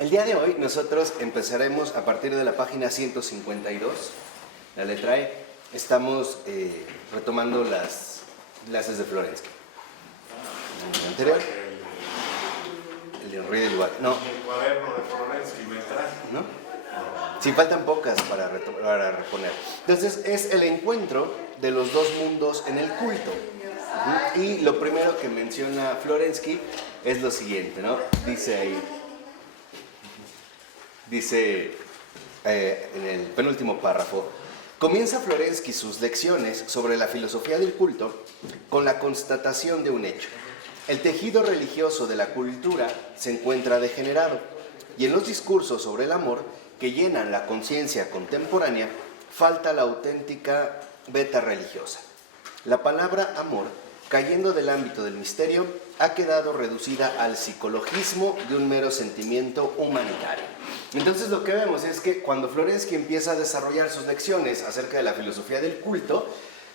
El día de hoy nosotros empezaremos a partir de la página 152, la letra E. Estamos retomando las clases de Florensky. ¿El anterior? El de Henri del Watt. No. El cuaderno de Florensky me trae. ¿No? Sí, faltan pocas para reponer. Entonces es el encuentro de los dos mundos en el culto. Y lo primero que menciona Florensky es lo siguiente, ¿no? Dice ahí, en el penúltimo párrafo: comienza Florensky sus lecciones sobre la filosofía del culto con la constatación de un hecho. El tejido religioso de la cultura se encuentra degenerado, y en los discursos sobre el amor que llenan la conciencia contemporánea falta la auténtica veta religiosa. La palabra amor, cayendo del ámbito del misterio, ha quedado reducida al psicologismo de un mero sentimiento humanitario. Entonces lo que vemos es que cuando Florensky empieza a desarrollar sus lecciones acerca de la filosofía del culto,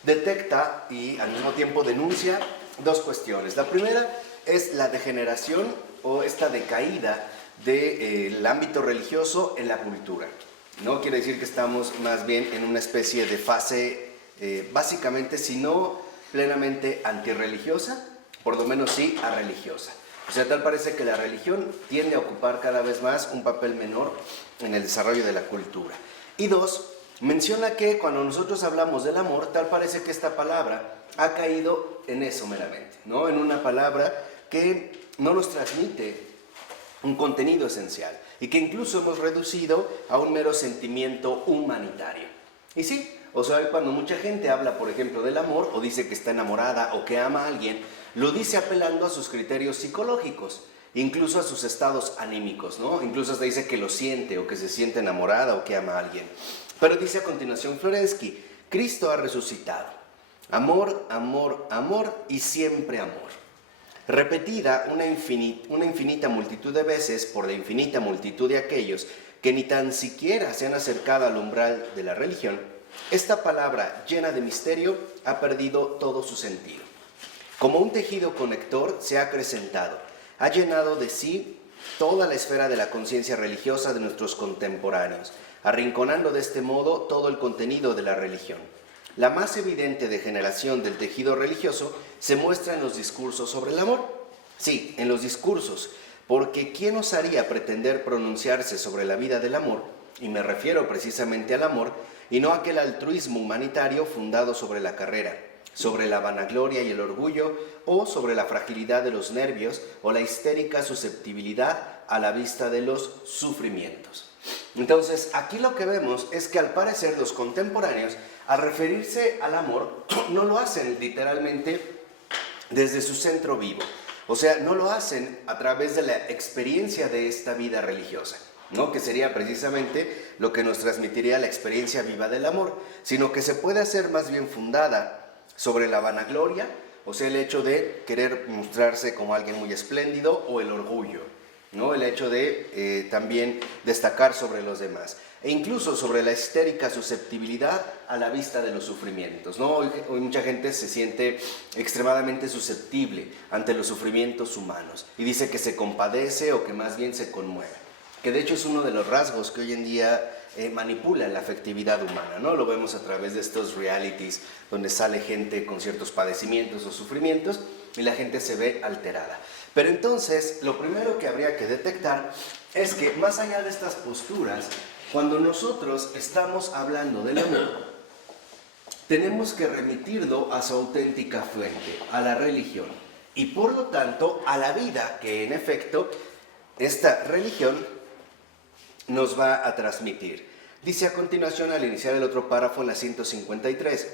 detecta y al mismo tiempo denuncia dos cuestiones. La primera es la degeneración o esta decaída del ámbito religioso en la cultura. No quiere decir que estamos más bien en una especie de fase básicamente, si no plenamente antirreligiosa, por lo menos sí arreligiosa. O sea, tal parece que la religión tiende a ocupar cada vez más un papel menor en el desarrollo de la cultura. Y dos, menciona que cuando nosotros hablamos del amor, tal parece que esta palabra ha caído en eso meramente, ¿no? En una palabra que no nos transmite un contenido esencial y que incluso hemos reducido a un mero sentimiento humanitario. Y sí, o sea, cuando mucha gente habla, por ejemplo, del amor, o dice que está enamorada o que ama a alguien, lo dice apelando a sus criterios psicológicos, incluso a sus estados anímicos, ¿no? Incluso hasta dice que lo siente, o que se siente enamorada, o que ama a alguien. Pero dice a continuación Florensky: Cristo ha resucitado. Amor, amor, amor y siempre amor. Repetida una infinita multitud de veces por la infinita multitud de aquellos que ni tan siquiera se han acercado al umbral de la religión, esta palabra llena de misterio ha perdido todo su sentido. Como un tejido conector se ha acrecentado, ha llenado de sí toda la esfera de la conciencia religiosa de nuestros contemporáneos, arrinconando de este modo todo el contenido de la religión. La más evidente degeneración del tejido religioso se muestra en los discursos sobre el amor. Sí, en los discursos, porque ¿quién osaría pretender pronunciarse sobre la vida del amor? Y me refiero precisamente al amor, y no a aquel altruismo humanitario fundado sobre la carrera, sobre la vanagloria y el orgullo, o sobre la fragilidad de los nervios o la histérica susceptibilidad a la vista de los sufrimientos. Entonces, aquí lo que vemos es que al parecer los contemporáneos, al referirse al amor, no lo hacen literalmente desde su centro vivo. O sea, no lo hacen a través de la experiencia de esta vida religiosa, ¿no? Que sería precisamente lo que nos transmitiría la experiencia viva del amor, sino que se puede hacer más bien fundada sobre la vanagloria, o sea, el hecho de querer mostrarse como alguien muy espléndido, o el orgullo, ¿no? El hecho de también destacar sobre los demás, e incluso sobre la histérica susceptibilidad a la vista de los sufrimientos, ¿no? Hoy mucha gente se siente extremadamente susceptible ante los sufrimientos humanos y dice que se compadece o que más bien se conmueve, que de hecho es uno de los rasgos que hoy en día manipula la afectividad humana, ¿no? Lo vemos a través de estos realities donde sale gente con ciertos padecimientos o sufrimientos y la gente se ve alterada. Pero entonces, lo primero que habría que detectar es que más allá de estas posturas, cuando nosotros estamos hablando del amor, tenemos que remitirlo a su auténtica fuente, a la religión, y por lo tanto a la vida que en efecto esta religión nos va a transmitir. Dice a continuación, al iniciar el otro párrafo en la 153,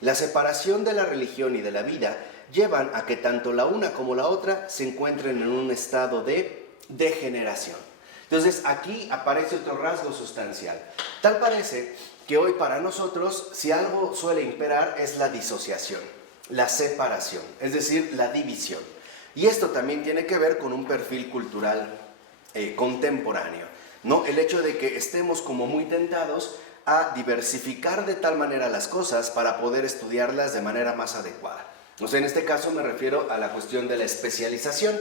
la separación de la religión y de la vida llevan a que tanto la una como la otra se encuentren en un estado de degeneración. Entonces aquí aparece otro rasgo sustancial. Tal parece que hoy para nosotros, si algo suele imperar, es la disociación, la separación, es decir, la división. Y esto también tiene que ver con un perfil cultural contemporáneo, ¿no? El hecho de que estemos como muy tentados a diversificar de tal manera las cosas para poder estudiarlas de manera más adecuada. O sea, en este caso me refiero a la cuestión de la especialización.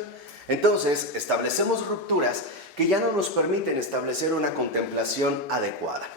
Entonces, establecemos rupturas que ya no nos permiten establecer una contemplación adecuada.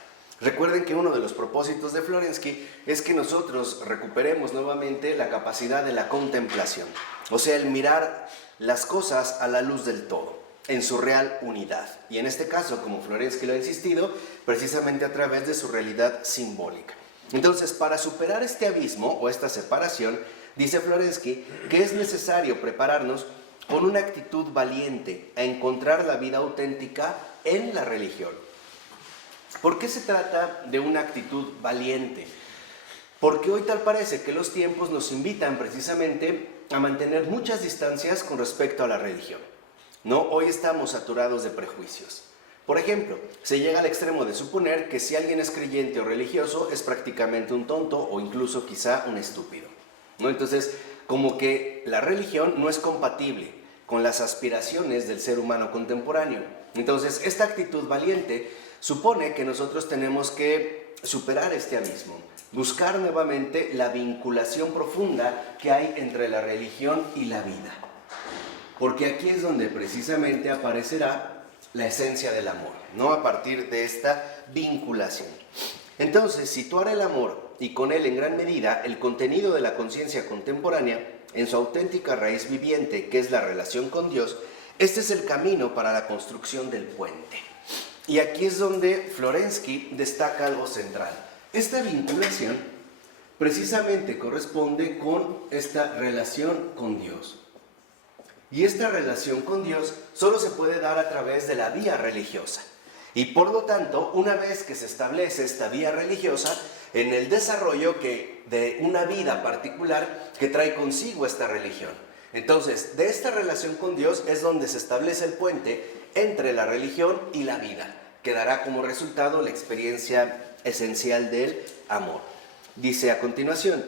Recuerden que uno de los propósitos de Florensky es que nosotros recuperemos nuevamente la capacidad de la contemplación, o sea, el mirar las cosas a la luz del todo, en su real unidad. Y en este caso, como Florensky lo ha insistido, precisamente a través de su realidad simbólica. Entonces, para superar este abismo o esta separación, dice Florensky que es necesario prepararnos con una actitud valiente a encontrar la vida auténtica en la religión. ¿Por qué se trata de una actitud valiente? Porque hoy tal parece que los tiempos nos invitan precisamente a mantener muchas distancias con respecto a la religión, ¿no? Hoy estamos saturados de prejuicios. Por ejemplo, se llega al extremo de suponer que si alguien es creyente o religioso es prácticamente un tonto o incluso quizá un estúpido, ¿no? Entonces, como que la religión no es compatible con las aspiraciones del ser humano contemporáneo. Entonces, esta actitud valiente supone que nosotros tenemos que superar este abismo, buscar nuevamente la vinculación profunda que hay entre la religión y la vida. Porque aquí es donde precisamente aparecerá la esencia del amor, ¿no? A partir de esta vinculación. Entonces, situar el amor y con él en gran medida el contenido de la conciencia contemporánea en su auténtica raíz viviente, que es la relación con Dios, este es el camino para la construcción del puente. Y aquí es donde Florensky destaca algo central. Esta vinculación precisamente corresponde con esta relación con Dios. Y esta relación con Dios solo se puede dar a través de la vía religiosa. Y por lo tanto, una vez que se establece esta vía religiosa, en el desarrollo de una vida particular que trae consigo esta religión. Entonces, de esta relación con Dios es donde se establece el puente entre la religión y la vida, que dará como resultado la experiencia esencial del amor. Dice a continuación,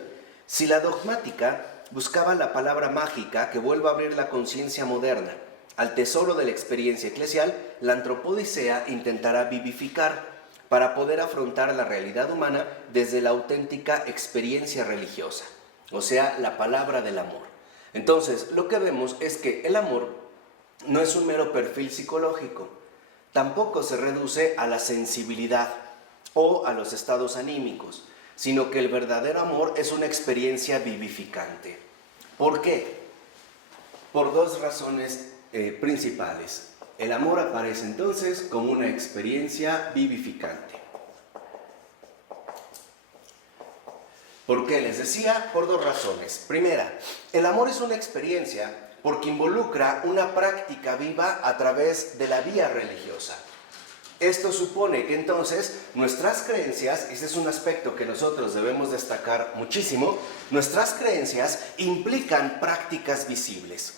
si la dogmática buscaba la palabra mágica que vuelva a abrir la conciencia moderna al tesoro de la experiencia eclesial, la antropodicea intentará vivificar para poder afrontar la realidad humana desde la auténtica experiencia religiosa, o sea, la palabra del amor. Entonces, lo que vemos es que el amor no es un mero perfil psicológico, tampoco se reduce a la sensibilidad o a los estados anímicos, sino que el verdadero amor es una experiencia vivificante. ¿Por qué? Por dos razones principales. El amor aparece entonces como una experiencia vivificante. ¿Por qué? Les decía, por dos razones. Primera, el amor es una experiencia porque involucra una práctica viva a través de la vía religiosa. Esto supone que entonces nuestras creencias, ese es un aspecto que nosotros debemos destacar muchísimo, nuestras creencias implican prácticas visibles.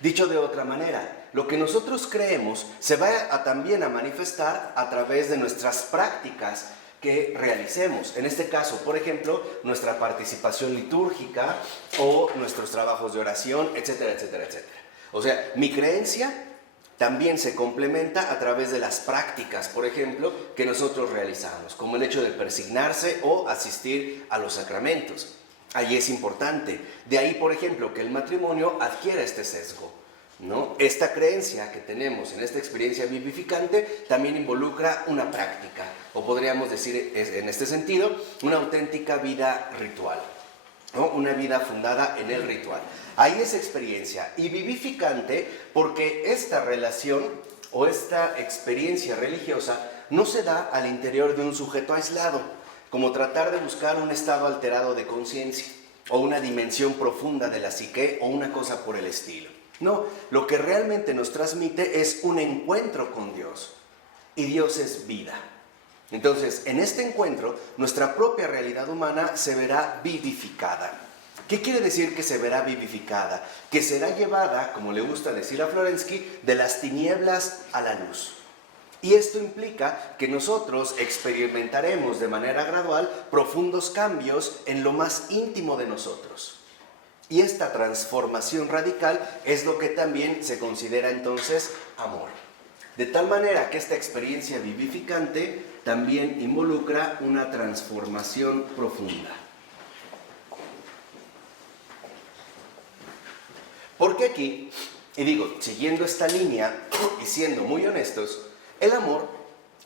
Dicho de otra manera, lo que nosotros creemos se va también a manifestar a través de nuestras prácticas que realicemos. En este caso, por ejemplo, nuestra participación litúrgica o nuestros trabajos de oración, etcétera, etcétera, etcétera. O sea, mi creencia también se complementa a través de las prácticas, por ejemplo, que nosotros realizamos, como el hecho de persignarse o asistir a los sacramentos. Allí es importante. De ahí, por ejemplo, que el matrimonio adquiera este sesgo, ¿no? Esta creencia que tenemos en esta experiencia vivificante también involucra una práctica, o podríamos decir en este sentido, una auténtica vida ritual, ¿no? Una vida fundada en el ritual. Ahí es experiencia y vivificante porque esta relación o esta experiencia religiosa no se da al interior de un sujeto aislado, como tratar de buscar un estado alterado de conciencia o una dimensión profunda de la psique o una cosa por el estilo. No, lo que realmente nos transmite es un encuentro con Dios y Dios es vida. Entonces, en este encuentro, nuestra propia realidad humana se verá vivificada. ¿Qué quiere decir que se verá vivificada? Que será llevada, como le gusta decir a Florensky, de las tinieblas a la luz. Y esto implica que nosotros experimentaremos de manera gradual profundos cambios en lo más íntimo de nosotros. Y esta transformación radical es lo que también se considera entonces amor. De tal manera que esta experiencia vivificante también involucra una transformación profunda. Porque aquí Y digo, siguiendo esta línea y siendo muy honestos, el amor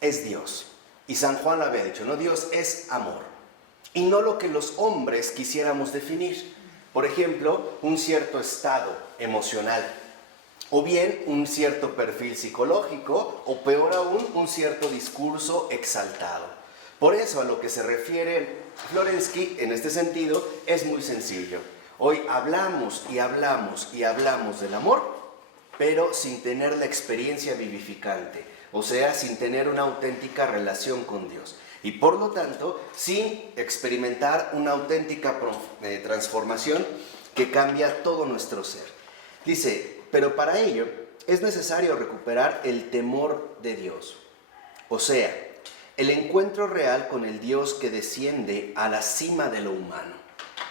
es Dios. Y San Juan lo había dicho, ¿no? Dios es amor. Y no lo que los hombres quisiéramos definir. Por ejemplo, un cierto estado emocional. O bien un cierto perfil psicológico, o peor aún, un cierto discurso exaltado. Por eso a lo que se refiere Florensky en este sentido es muy sencillo. Hoy hablamos y hablamos y hablamos del amor, pero sin tener la experiencia vivificante, o sea, sin tener una auténtica relación con Dios. Y por lo tanto, sin experimentar una auténtica transformación que cambia todo nuestro ser. Dice, pero para ello es necesario recuperar el temor de Dios. O sea, el encuentro real con el Dios que desciende a la cima de lo humano.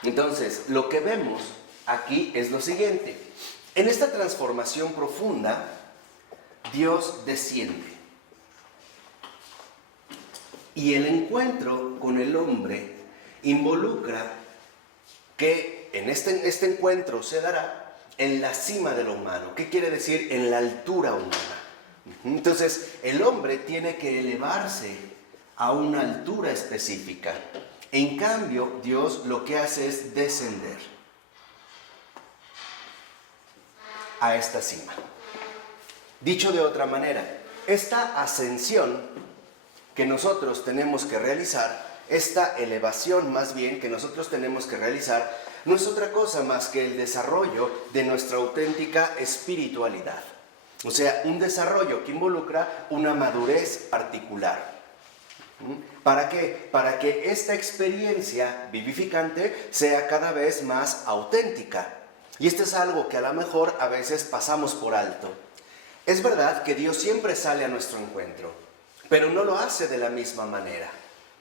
Entonces, lo que vemos aquí es lo siguiente. En esta transformación profunda, Dios desciende. Y el encuentro con el hombre involucra que en este encuentro se dará en la cima de lo humano. ¿Qué quiere decir? En la altura humana. Entonces, el hombre tiene que elevarse a una altura específica. En cambio, Dios lo que hace es descender a esta cima. Dicho de otra manera, esta ascensión que nosotros tenemos que realizar, esta elevación más bien que nosotros tenemos que realizar, no es otra cosa más que el desarrollo de nuestra auténtica espiritualidad. O sea, un desarrollo que involucra una madurez particular. ¿Para qué? Para que esta experiencia vivificante sea cada vez más auténtica. Y esto es algo que a lo mejor a veces pasamos por alto. Es verdad que Dios siempre sale a nuestro encuentro, pero no lo hace de la misma manera.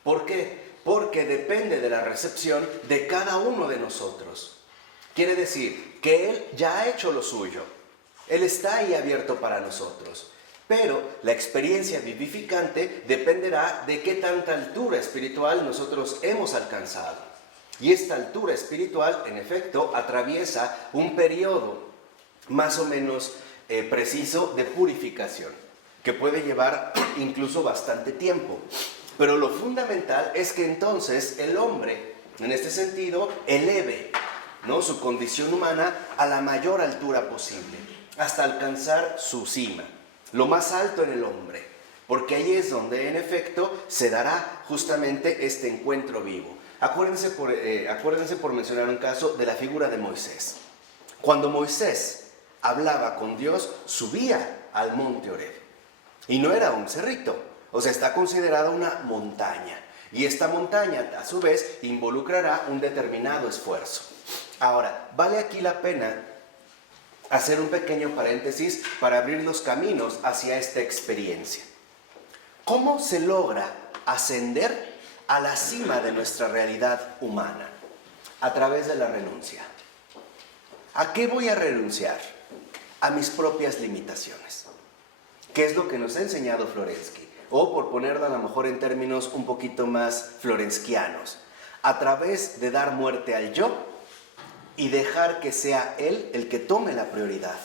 ¿Por qué? Porque depende de la recepción de cada uno de nosotros. Quiere decir que Él ya ha hecho lo suyo. Él está ahí abierto para nosotros. Pero la experiencia vivificante dependerá de qué tanta altura espiritual nosotros hemos alcanzado. Y esta altura espiritual, en efecto, atraviesa un periodo más o menos preciso de purificación, que puede llevar incluso bastante tiempo. Pero lo fundamental es que entonces el hombre, en este sentido, eleve, ¿no?, su condición humana a la mayor altura posible, hasta alcanzar su cima, lo más alto en el hombre, porque ahí es donde en efecto se dará justamente este encuentro vivo. Acuérdense por mencionar un caso de la figura de Moisés. Cuando Moisés hablaba con Dios, subía al monte Oreb. Y no era un cerrito, o sea, está considerada una montaña. Y esta montaña, a su vez, involucrará un determinado esfuerzo. Ahora, vale aquí la pena hacer un pequeño paréntesis para abrir los caminos hacia esta experiencia. ¿Cómo se logra ascender a la cima de nuestra realidad humana? A través de la renuncia. ¿A qué voy a renunciar? A mis propias limitaciones. ¿Qué es lo que nos ha enseñado Florensky? O por ponerlo a lo mejor en términos un poquito más florenskianos, a través de dar muerte al yo y dejar que sea él el que tome la prioridad,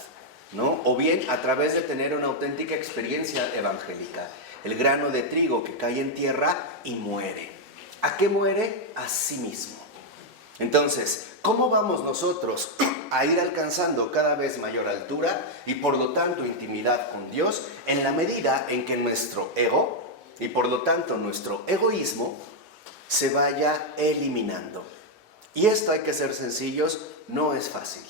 ¿no? O bien a través de tener una auténtica experiencia evangélica, el grano de trigo que cae en tierra y muere. ¿A qué muere? A sí mismo. Entonces, ¿cómo vamos nosotros a ir alcanzando cada vez mayor altura y por lo tanto intimidad con Dios en la medida en que nuestro ego y por lo tanto nuestro egoísmo se vaya eliminando? Y esto, hay que ser sencillos, no es fácil.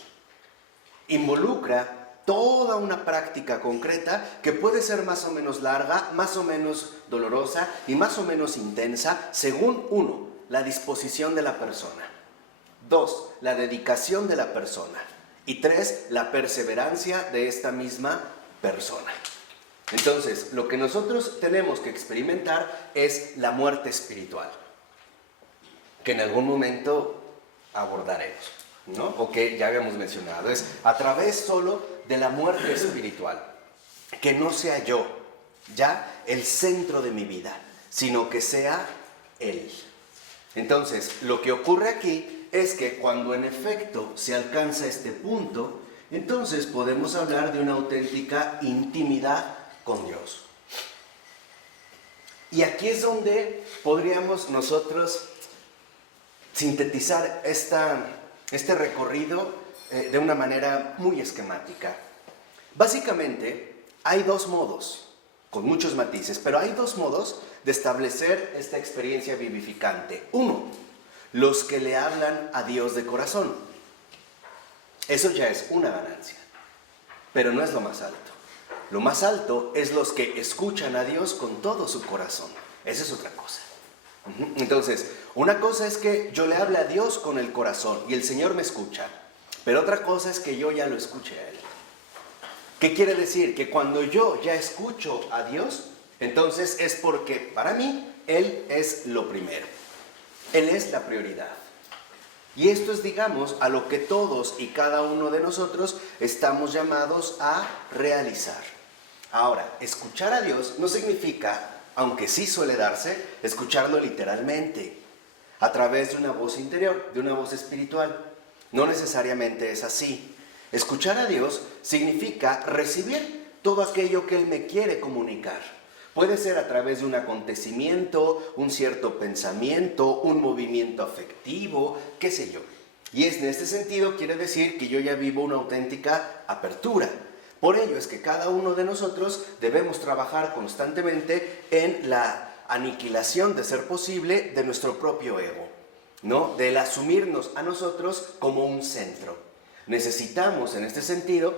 Involucra toda una práctica concreta que puede ser más o menos larga, más o menos dolorosa y más o menos intensa, según uno, la disposición de la persona. 2, la dedicación de la persona. Y 3, la perseverancia de esta misma persona. Entonces, lo que nosotros tenemos que experimentar es la muerte espiritual, que en algún momento abordaremos, ¿no? O que ya habíamos mencionado. Es a través solo de la muerte espiritual, que no sea yo ya el centro de mi vida, sino que sea Él. Entonces, lo que ocurre aquí es que cuando en efecto se alcanza este punto, entonces podemos hablar de una auténtica intimidad con Dios. Y aquí es donde podríamos nosotros sintetizar este recorrido de una manera muy esquemática. Básicamente, hay dos modos, con muchos matices, pero hay dos modos de establecer esta experiencia vivificante. Uno, los que le hablan a Dios de corazón. Eso ya es una ganancia, pero no es lo más alto. Lo más alto es los que escuchan a Dios con todo su corazón. Esa es otra cosa. Entonces, una cosa es que yo le hable a Dios con el corazón y el Señor me escucha, pero otra cosa es que yo ya lo escuche a Él. ¿Qué quiere decir? Que cuando yo ya escucho a Dios, entonces es porque para mí Él es lo primero. Él es la prioridad. Y esto es, digamos, a lo que todos y cada uno de nosotros estamos llamados a realizar. Ahora, escuchar a Dios no significa, aunque sí suele darse, escucharlo literalmente, a través de una voz interior, de una voz espiritual. No necesariamente es así. Escuchar a Dios significa recibir todo aquello que Él me quiere comunicar. Puede ser a través de un acontecimiento, un cierto pensamiento, un movimiento afectivo, qué sé yo. Y en este sentido quiere decir que yo ya vivo una auténtica apertura. Por ello es que cada uno de nosotros debemos trabajar constantemente en la aniquilación, de ser posible, de nuestro propio ego, ¿no? Del asumirnos a nosotros como un centro. Necesitamos, en este sentido,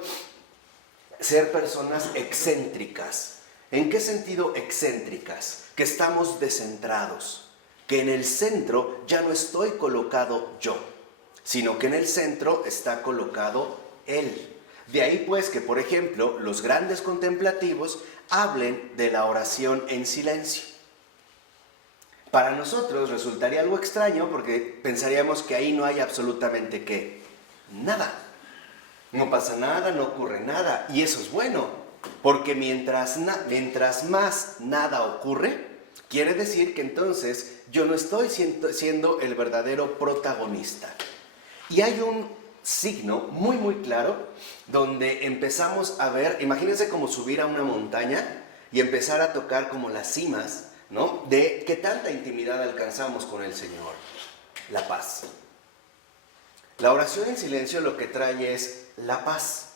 ser personas excéntricas. ¿En qué sentido excéntricas? Que estamos descentrados, que en el centro ya no estoy colocado yo, sino que en el centro está colocado Él. De ahí pues que, por ejemplo, los grandes contemplativos hablen de la oración en silencio. Para nosotros resultaría algo extraño porque pensaríamos que ahí no hay absolutamente ¿qué? Nada. No pasa nada, no ocurre nada. Y eso es bueno, porque mientras más nada ocurre, quiere decir que entonces yo no estoy siendo el verdadero protagonista. Y hay un signo muy claro donde empezamos a ver, imagínense como subir a una montaña y empezar a tocar como las cimas, ¿no? De qué tanta intimidad alcanzamos con el Señor. La paz. La oración en silencio lo que trae es la paz,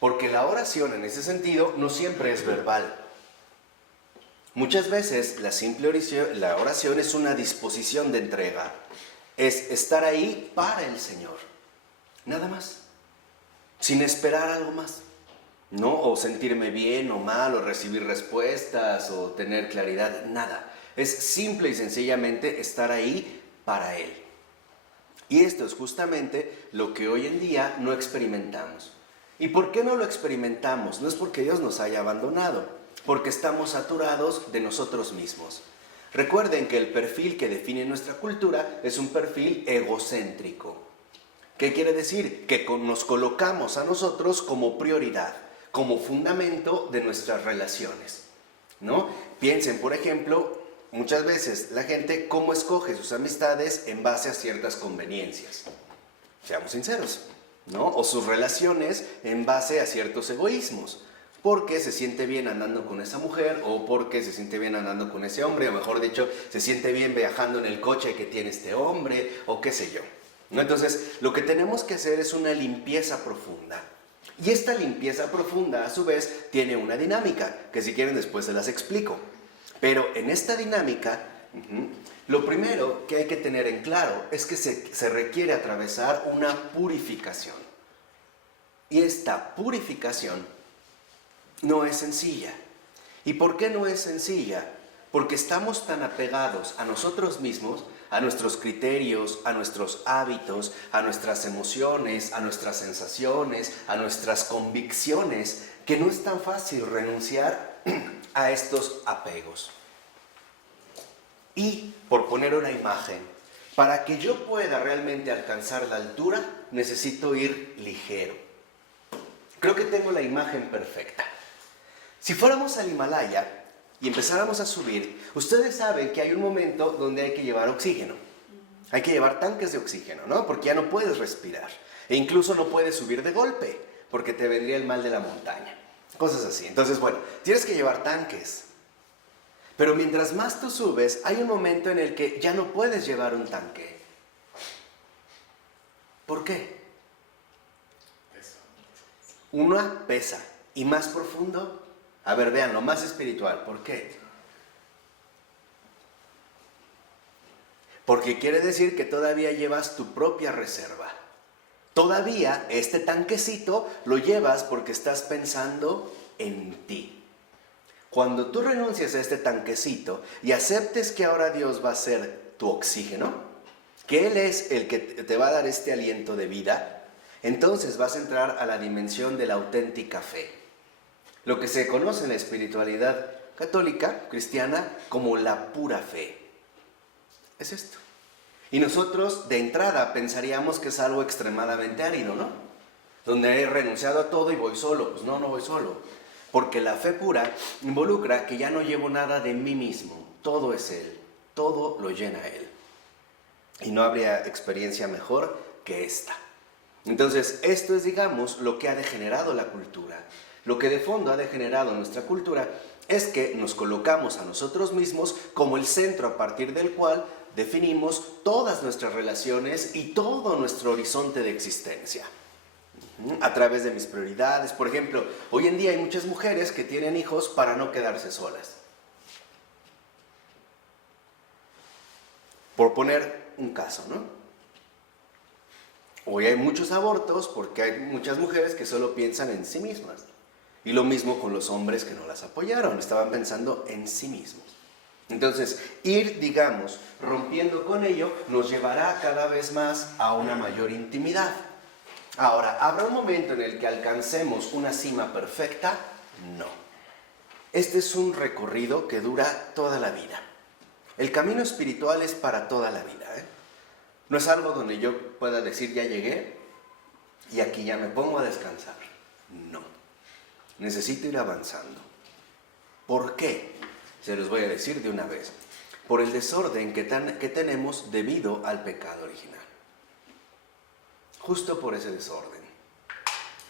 porque la oración en ese sentido no siempre es verbal. Muchas veces la oración es una disposición de entrega, es estar ahí para el Señor, nada más, sin esperar algo más, ¿no? O sentirme bien o mal, o recibir respuestas, o tener claridad, nada. Es simple y sencillamente estar ahí para Él. Y esto es justamente lo que hoy en día no experimentamos. ¿Y por qué no lo experimentamos? No es porque Dios nos haya abandonado, porque estamos saturados de nosotros mismos. Recuerden que el perfil que define nuestra cultura es un perfil egocéntrico. ¿Qué quiere decir? Que nos colocamos a nosotros como prioridad, como fundamento de nuestras relaciones, ¿no? Piensen, por ejemplo, muchas veces la gente cómo escoge sus amistades en base a ciertas conveniencias. Seamos sinceros, ¿no? O sus relaciones en base a ciertos egoísmos. Porque se siente bien andando con esa mujer, o porque se siente bien andando con ese hombre, o mejor dicho, se siente bien viajando en el coche que tiene este hombre, o qué sé yo, ¿no? Entonces, lo que tenemos que hacer es una limpieza profunda. Y esta limpieza profunda, a su vez, tiene una dinámica, que si quieren después se las explico. Pero en esta dinámica, lo primero que hay que tener en claro es que se requiere atravesar una purificación. Y esta purificación no es sencilla. ¿Y por qué no es sencilla? Porque estamos tan apegados a nosotros mismos, a nuestros criterios, a nuestros hábitos, a nuestras emociones, a nuestras sensaciones, a nuestras convicciones, que no es tan fácil renunciar a estos apegos. Y, por poner una imagen, para que yo pueda realmente alcanzar la altura, necesito ir ligero. Creo que tengo la imagen perfecta. Si fuéramos al Himalaya y empezáramos a subir, ustedes saben que hay un momento donde hay que llevar oxígeno. Hay que llevar tanques de oxígeno, ¿no? Porque ya no puedes respirar. E incluso no puedes subir de golpe, porque te vendría el mal de la montaña. Cosas así. Entonces, bueno, tienes que llevar tanques. Pero mientras más tú subes, hay un momento en el que ya no puedes llevar un tanque. ¿Por qué? Una pesa. Y más profundo, a ver, vean, lo más espiritual. ¿Por qué? Porque quiere decir que todavía llevas tu propia reserva. Todavía este tanquecito lo llevas porque estás pensando en ti. Cuando tú renuncias a este tanquecito y aceptes que ahora Dios va a ser tu oxígeno, que Él es el que te va a dar este aliento de vida, entonces vas a entrar a la dimensión de la auténtica fe. Lo que se conoce en la espiritualidad católica, cristiana, como la pura fe. Es esto. Y nosotros de entrada pensaríamos que es algo extremadamente árido, ¿no? Donde he renunciado a todo y voy solo. Pues no voy solo. Porque la fe pura involucra que ya no llevo nada de mí mismo. Todo es Él. Todo lo llena Él. Y no habría experiencia mejor que esta. Entonces, esto es, digamos, lo que ha degenerado la cultura. Lo que de fondo ha degenerado nuestra cultura es que nos colocamos a nosotros mismos como el centro a partir del cual definimos todas nuestras relaciones y todo nuestro horizonte de existencia. A través de mis prioridades. Por ejemplo, hoy en día hay muchas mujeres que tienen hijos para no quedarse solas. Por poner un caso, ¿no? Hoy hay muchos abortos porque hay muchas mujeres que solo piensan en sí mismas. Y lo mismo con los hombres que no las apoyaron, estaban pensando en sí mismos. Entonces, ir, digamos, rompiendo con ello, nos llevará cada vez más a una mayor intimidad. Ahora, ¿habrá un momento en el que alcancemos una cima perfecta? No. Este es un recorrido que dura toda la vida. El camino espiritual es para toda la vida, ¿eh? No es algo donde yo pueda decir, ya llegué y aquí ya me pongo a descansar. No. Necesito ir avanzando. ¿Por qué? Se los voy a decir de una vez. Por el desorden que tenemos debido al pecado original. Justo por ese desorden.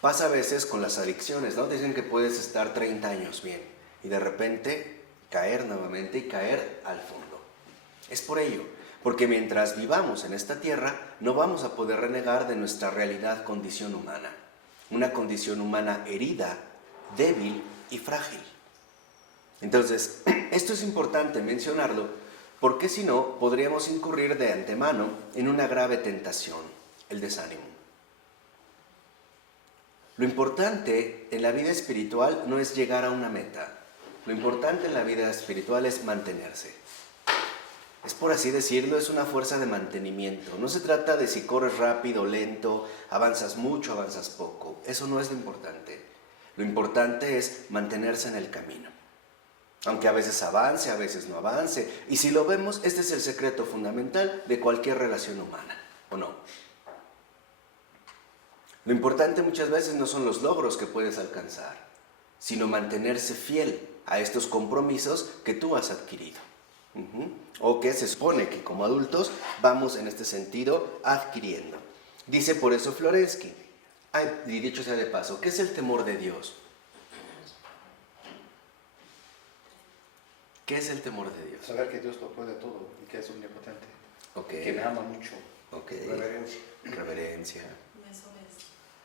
Pasa a veces con las adicciones, ¿no? Dicen que puedes estar 30 años bien y de repente caer nuevamente y caer al fondo. Es por ello, porque mientras vivamos en esta tierra no vamos a poder renegar de nuestra realidad condición humana. Una condición humana herida, débil y frágil. Entonces, esto es importante mencionarlo porque si no, podríamos incurrir de antemano en una grave tentación, el desánimo. Lo importante en la vida espiritual no es llegar a una meta. Lo importante en la vida espiritual es mantenerse. Es, por así decirlo, es una fuerza de mantenimiento. No se trata de si corres rápido o lento, avanzas mucho, avanzas poco. Eso no es lo importante. Lo importante es mantenerse en el camino. Aunque a veces avance, a veces no avance. Y si lo vemos, este es el secreto fundamental de cualquier relación humana, ¿o no? Lo importante muchas veces no son los logros que puedes alcanzar, sino mantenerse fiel a estos compromisos que tú has adquirido. O que se supone que como adultos vamos en este sentido adquiriendo. Dice por eso Florensky, y dicho sea de paso, ¿qué es el temor de Dios? ¿Qué es el temor de Dios? Saber que Dios lo puede todo y que es omnipotente. Okay. Que me ama mucho. Okay. Reverencia. Reverencia.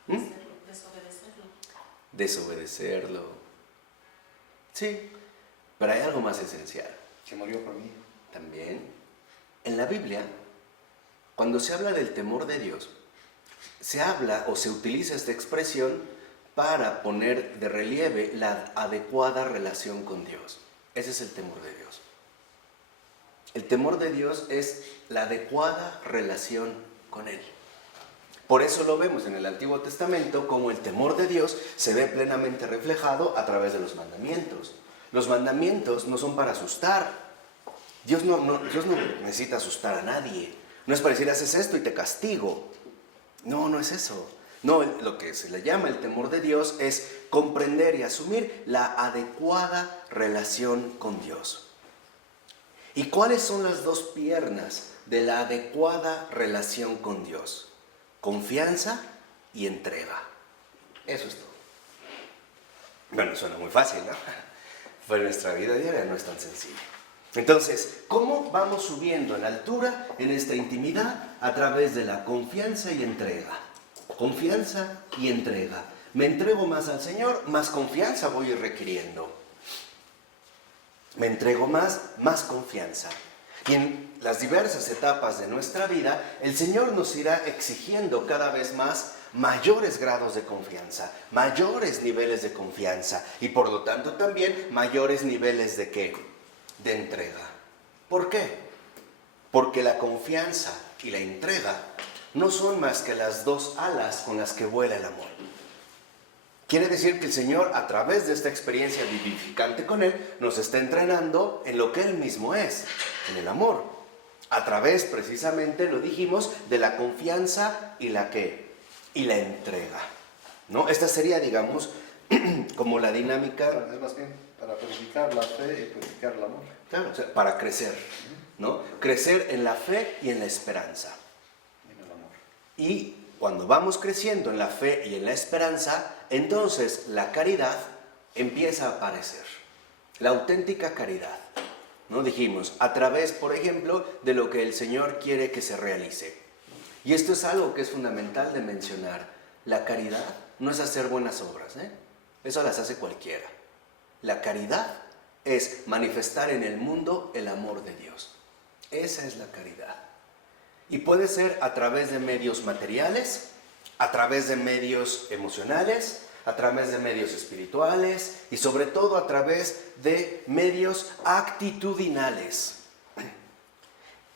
Desobedecerlo. Desobedecerlo. Sí, pero hay algo más esencial. Que murió por mí. También, en la Biblia, cuando se habla del temor de Dios, se habla o se utiliza esta expresión para poner de relieve la adecuada relación con Dios. Ese es el temor de Dios. El temor de Dios es la adecuada relación con Él. Por eso lo vemos en el Antiguo Testamento como el temor de Dios se ve plenamente reflejado a través de los mandamientos. Los mandamientos no son para asustar. Dios no necesita asustar a nadie. No es para decir, haces esto y te castigo. No es eso. No, lo que se le llama el temor de Dios es comprender y asumir la adecuada relación con Dios. ¿Y cuáles son las dos piernas de la adecuada relación con Dios? Confianza y entrega. Eso es todo. Bueno, suena muy fácil, ¿no? Pero en nuestra vida diaria no es tan sencillo. Entonces, ¿cómo vamos subiendo en altura en esta intimidad? A través de la confianza y entrega. Confianza y entrega. Me entrego más al Señor, más confianza voy a ir requiriendo. Me entrego más confianza. Y en las diversas etapas de nuestra vida, el Señor nos irá exigiendo cada vez más mayores grados de confianza, mayores niveles de confianza y por lo tanto también mayores niveles de ¿qué? De entrega. ¿Por qué? Porque la confianza y la entrega no son más que las dos alas con las que vuela el amor. Quiere decir que el Señor, a través de esta experiencia vivificante con Él, nos está entrenando en lo que Él mismo es, en el amor. A través, precisamente, lo dijimos, de la confianza y la ¿qué? Y la entrega, ¿no? Esta sería, digamos, como la dinámica... Es más bien para purificar la fe y purificar el amor. Claro, o sea, para crecer, ¿no? Crecer en la fe y en la esperanza. En el amor. Y cuando vamos creciendo en la fe y en la esperanza, entonces la caridad empieza a aparecer. La auténtica caridad, ¿no? Dijimos, a través, por ejemplo, de lo que el Señor quiere que se realice. Y esto es algo que es fundamental de mencionar. La caridad no es hacer buenas obras, ¿eh? Eso las hace cualquiera. La caridad es manifestar en el mundo el amor de Dios. Esa es la caridad. Y puede ser a través de medios materiales, a través de medios emocionales, a través de medios espirituales y sobre todo a través de medios actitudinales.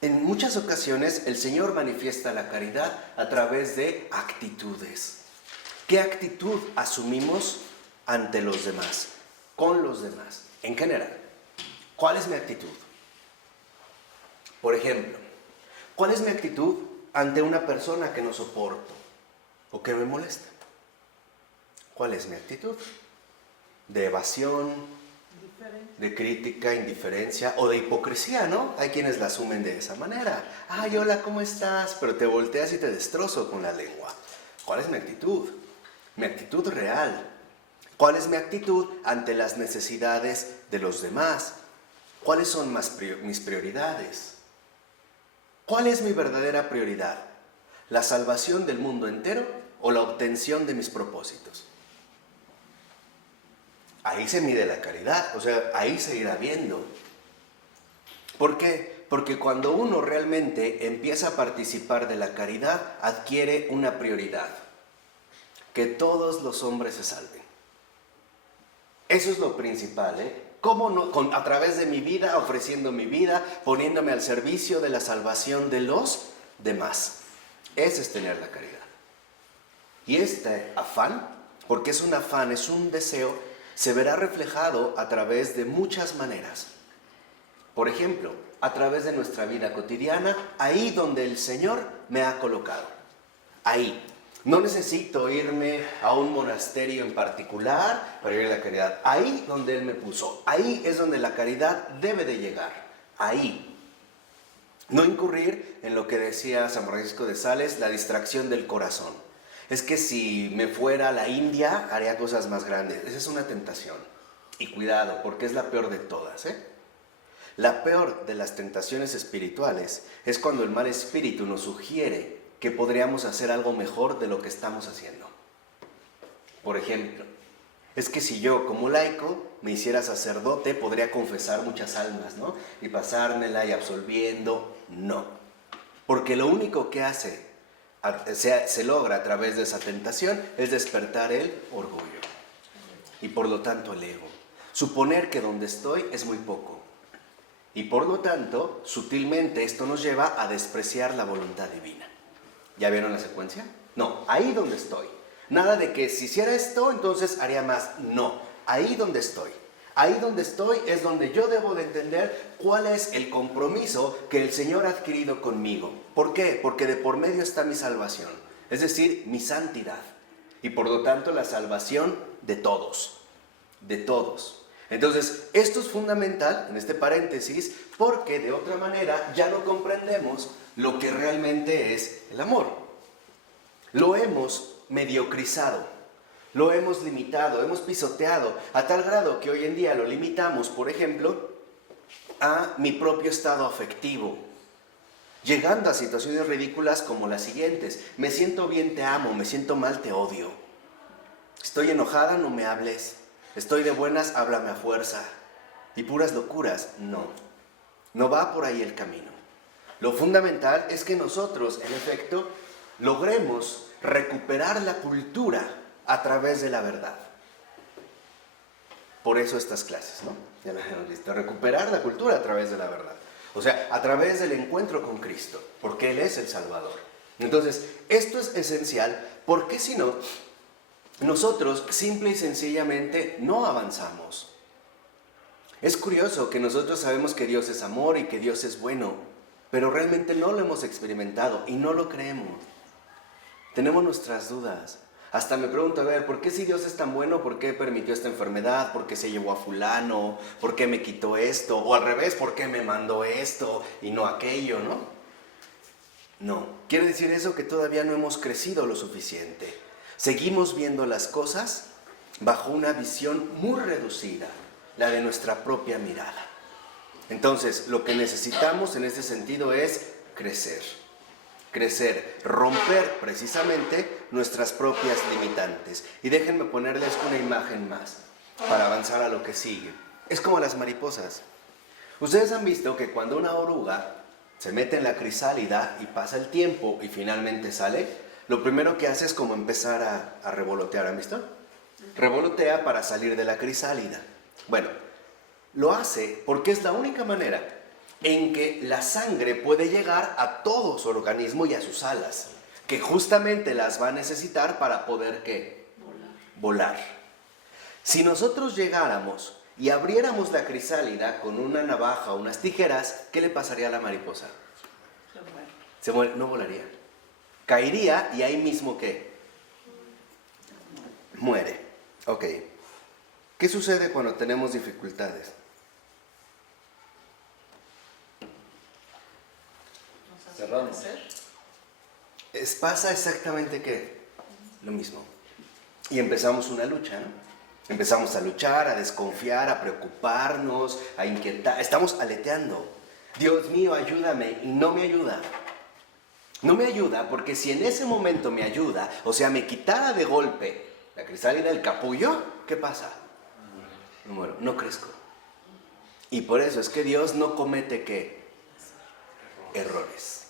En muchas ocasiones el Señor manifiesta la caridad a través de actitudes. ¿Qué actitud asumimos ante los demás, con los demás, en general? ¿Cuál es mi actitud? Por ejemplo, ¿cuál es mi actitud ante una persona que no soporto o que me molesta? ¿Cuál es mi actitud? De evasión, de crítica, indiferencia o de hipocresía, ¿no? Hay quienes la asumen de esa manera. Ay, hola, ¿cómo estás? Pero te volteas y te destrozo con la lengua. ¿Cuál es mi actitud? Mi actitud real. ¿Cuál es mi actitud ante las necesidades de los demás? ¿Cuáles son mis prioridades? ¿Cuál es mi verdadera prioridad? ¿La salvación del mundo entero o la obtención de mis propósitos? Ahí se mide la caridad, o sea, ahí se irá viendo. ¿Por qué? Porque cuando uno realmente empieza a participar de la caridad, adquiere una prioridad. Que todos los hombres se salven. Eso es lo principal, ¿eh? ¿Cómo no? A través de mi vida, ofreciendo mi vida, poniéndome al servicio de la salvación de los demás. Ese es tener la caridad. Y este afán, porque es un afán, es un deseo, se verá reflejado a través de muchas maneras. Por ejemplo, a través de nuestra vida cotidiana, ahí donde el Señor me ha colocado. Ahí. No necesito irme a un monasterio en particular para ir a la caridad. Ahí donde Él me puso. Ahí es donde la caridad debe de llegar. Ahí. No incurrir en lo que decía San Francisco de Sales, la distracción del corazón. Es que si me fuera a la India, haría cosas más grandes. Esa es una tentación. Y cuidado, porque es la peor de todas, ¿eh? La peor de las tentaciones espirituales es cuando el mal espíritu nos sugiere que podríamos hacer algo mejor de lo que estamos haciendo. Por ejemplo, es que si yo como laico me hiciera sacerdote, podría confesar muchas almas, ¿no? Y pasármela y absolviendo. No. Porque lo único que se logra a través de esa tentación es despertar el orgullo y por lo tanto el ego. Suponer que donde estoy es muy poco y por lo tanto sutilmente esto nos lleva a despreciar la voluntad divina. ¿Ya vieron la secuencia? No, ahí donde estoy. Nada de que si hiciera esto entonces haría más. No, ahí donde estoy. Ahí donde estoy es donde yo debo de entender cuál es el compromiso que el Señor ha adquirido conmigo. ¿Por qué? Porque de por medio está mi salvación, es decir, mi santidad. Y por lo tanto la salvación de todos, de todos. Entonces, esto es fundamental en este paréntesis porque de otra manera ya no comprendemos lo que realmente es el amor. Lo hemos mediocrizado, lo hemos limitado, hemos pisoteado, a tal grado que hoy en día lo limitamos, por ejemplo, a mi propio estado afectivo, llegando a situaciones ridículas como las siguientes: me siento bien, te amo; me siento mal, te odio; estoy enojada, no me hables; estoy de buenas, háblame a fuerza. Y puras locuras. No va por ahí el camino. Lo fundamental es que nosotros, en efecto, logremos recuperar la cultura a través de la verdad. Por eso estas clases, ¿no? Ya las hemos visto. Recuperar la cultura a través de la verdad. O sea, a través del encuentro con Cristo, porque Él es el Salvador. Entonces, esto es esencial, porque si no, nosotros simple y sencillamente no avanzamos. Es curioso que nosotros sabemos que Dios es amor y que Dios es bueno, pero realmente no lo hemos experimentado y no lo creemos. Tenemos nuestras dudas. Hasta me pregunto, a ver, ¿por qué si Dios es tan bueno, por qué permitió esta enfermedad? ¿Por qué se llevó a fulano? ¿Por qué me quitó esto? O al revés, ¿por qué me mandó esto y no aquello, no? No. Quiere decir eso que todavía no hemos crecido lo suficiente. Seguimos viendo las cosas bajo una visión muy reducida, la de nuestra propia mirada. Entonces, lo que necesitamos en ese sentido es crecer, romper precisamente nuestras propias limitantes. Y déjenme ponerles una imagen más para avanzar a lo que sigue. Es como las mariposas. Ustedes han visto que cuando una oruga se mete en la crisálida y pasa el tiempo y finalmente sale, lo primero que hace es como empezar a revolotear. ¿Han visto? Revolotea para salir de la crisálida. Bueno, lo hace porque es la única manera en que la sangre puede llegar a todo su organismo y a sus alas, que justamente las va a necesitar para poder, ¿qué? Volar. Si nosotros llegáramos y abriéramos la crisálida con una navaja o unas tijeras, ¿qué le pasaría a la mariposa? Se muere, no volaría. Caería y ahí mismo, ¿qué? Muere. Ok. ¿Qué sucede cuando tenemos dificultades? Cerramos. Pasa exactamente ¿qué? Lo mismo. Y empezamos una lucha, ¿no? Empezamos a luchar, a desconfiar, a preocuparnos, a inquietar. Estamos aleteando. Dios mío, ayúdame. Y no me ayuda. No me ayuda porque si en ese momento me ayuda, o sea, me quitara de golpe la crisálida del capullo, ¿qué pasa? No muero, no crezco. Y por eso es que Dios no comete ¿qué? Errores.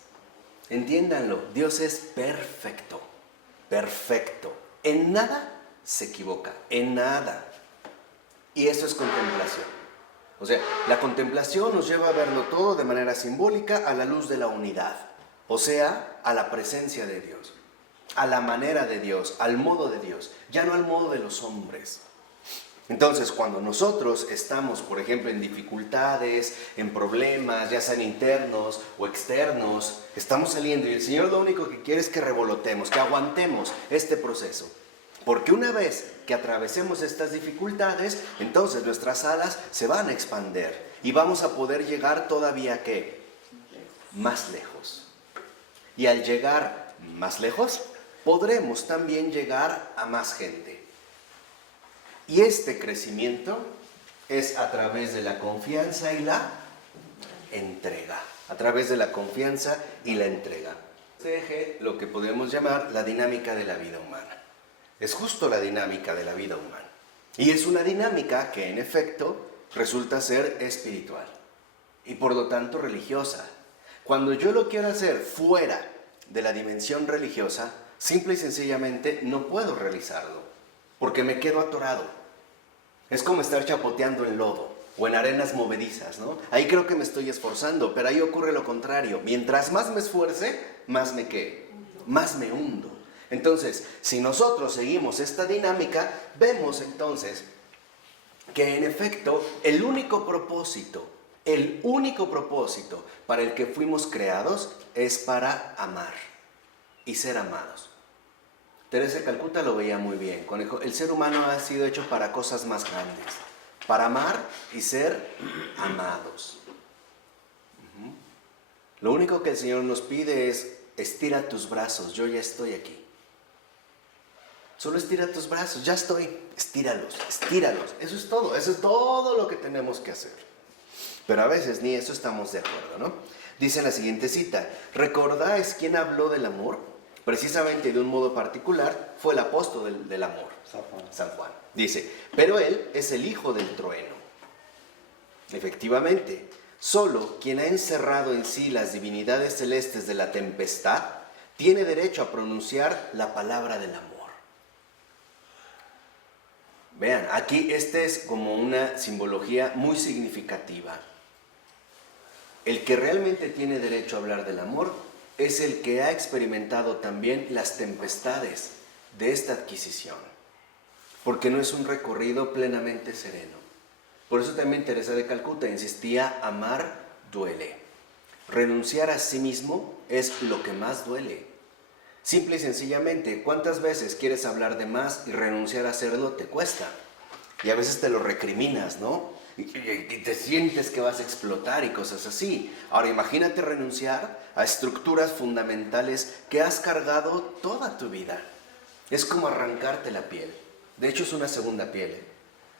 Entiéndanlo, Dios es perfecto, perfecto. En nada se equivoca, en nada. Y eso es contemplación. O sea, la contemplación nos lleva a verlo todo de manera simbólica a la luz de la unidad. O sea, a la presencia de Dios, a la manera de Dios, al modo de Dios, ya no al modo de los hombres. Entonces, cuando nosotros estamos, por ejemplo, en dificultades, en problemas, ya sean internos o externos, estamos saliendo y el Señor lo único que quiere es que revolotemos, que aguantemos este proceso. Porque una vez que atravesemos estas dificultades, entonces nuestras alas se van a expander y vamos a poder llegar todavía, ¿qué? Más lejos. Y al llegar más lejos, podremos también llegar a más gente. Y este crecimiento es a través de la confianza y la entrega. A través de la confianza y la entrega. Este eje, lo que podemos llamar la dinámica de la vida humana. Es justo la dinámica de la vida humana. Y es una dinámica que en efecto resulta ser espiritual. Y por lo tanto religiosa. Cuando yo lo quiero hacer fuera de la dimensión religiosa, simple y sencillamente no puedo realizarlo. Porque me quedo atorado. Es como estar chapoteando en lodo o en arenas movedizas, ¿no? Ahí creo que me estoy esforzando, pero ahí ocurre lo contrario. Mientras más me esfuerce, más me ¿qué? Más me hundo. Entonces, si nosotros seguimos esta dinámica, vemos entonces que en efecto el único propósito para el que fuimos creados es para amar y ser amados. Teresa de Calcuta lo veía muy bien. El ser humano ha sido hecho para cosas más grandes. Para amar y ser amados. Lo único que el Señor nos pide es: estira tus brazos, yo ya estoy aquí. Solo estira tus brazos, ya estoy. Estíralos, estíralos. Eso es todo lo que tenemos que hacer. Pero a veces ni eso estamos de acuerdo, ¿no? Dice en la siguiente cita, ¿recordáis quién habló del amor? Precisamente de un modo particular fue el apóstol del amor, San Juan. Dice, pero él es el hijo del trueno. Efectivamente, solo quien ha encerrado en sí las divinidades celestes de la tempestad tiene derecho a pronunciar la palabra del amor. Vean, aquí esta es como una simbología muy significativa. El que realmente tiene derecho a hablar del amor es el que ha experimentado también las tempestades de esta adquisición, porque no es un recorrido plenamente sereno. Por eso también Teresa de Calcuta insistía, amar duele. Renunciar a sí mismo es lo que más duele. Simple y sencillamente, ¿cuántas veces quieres hablar de más y renunciar a hacerlo te cuesta? Y a veces te lo recriminas, ¿no? Y te sientes que vas a explotar y cosas así. Ahora imagínate renunciar a estructuras fundamentales que has cargado toda tu vida. Es como arrancarte la piel. De hecho es una segunda piel, ¿eh?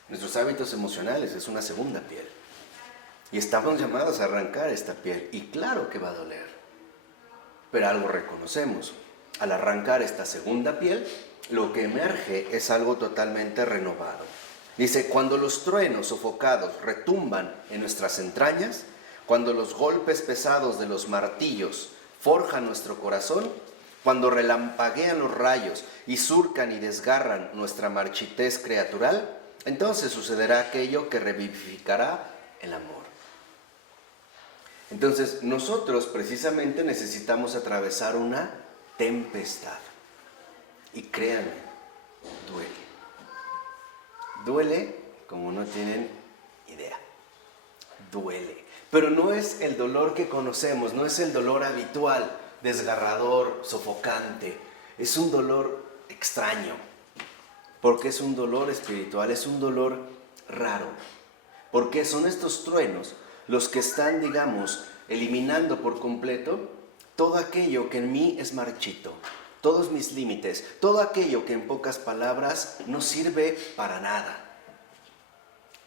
Nuestros hábitos emocionales es una segunda piel. Y estamos llamados a arrancar esta piel. Y claro que va a doler. Pero algo reconocemos. Al arrancar esta segunda piel, lo que emerge es algo totalmente renovado. Dice, cuando los truenos sofocados retumban en nuestras entrañas, cuando los golpes pesados de los martillos forjan nuestro corazón, cuando relampaguean los rayos y surcan y desgarran nuestra marchitez creatural, entonces sucederá aquello que revivificará el amor. Entonces, nosotros precisamente necesitamos atravesar una tempestad. Y créanme, duele. Duele como no tienen idea. Duele. Pero no es el dolor que conocemos, no es el dolor habitual, desgarrador, sofocante. Es un dolor extraño, porque es un dolor espiritual, es un dolor raro. Porque son estos truenos los que están, digamos, eliminando por completo todo aquello que en mí es marchito, todos mis límites, todo aquello que en pocas palabras no sirve para nada.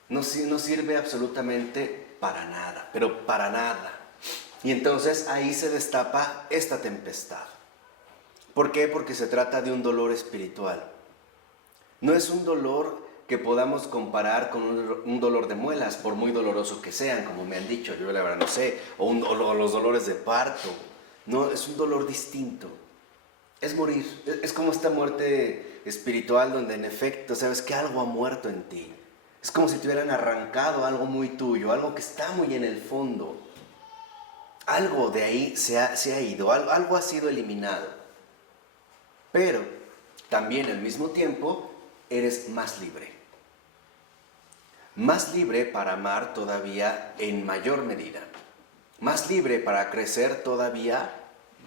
No sirve absolutamente para nada, pero para nada. Y entonces ahí se destapa esta tempestad. ¿Por qué? Porque se trata de un dolor espiritual. No es un dolor que podamos comparar con un dolor de muelas, por muy doloroso que sean, como me han dicho, yo la verdad no sé, o los dolores de parto. No, es un dolor distinto. Es morir, es como esta muerte espiritual donde en efecto sabes que algo ha muerto en ti. Es como si te hubieran arrancado algo muy tuyo, algo que está muy en el fondo. Algo de ahí se ha ido, algo ha sido eliminado. Pero también al mismo tiempo eres más libre. Más libre para amar todavía en mayor medida. Más libre para crecer todavía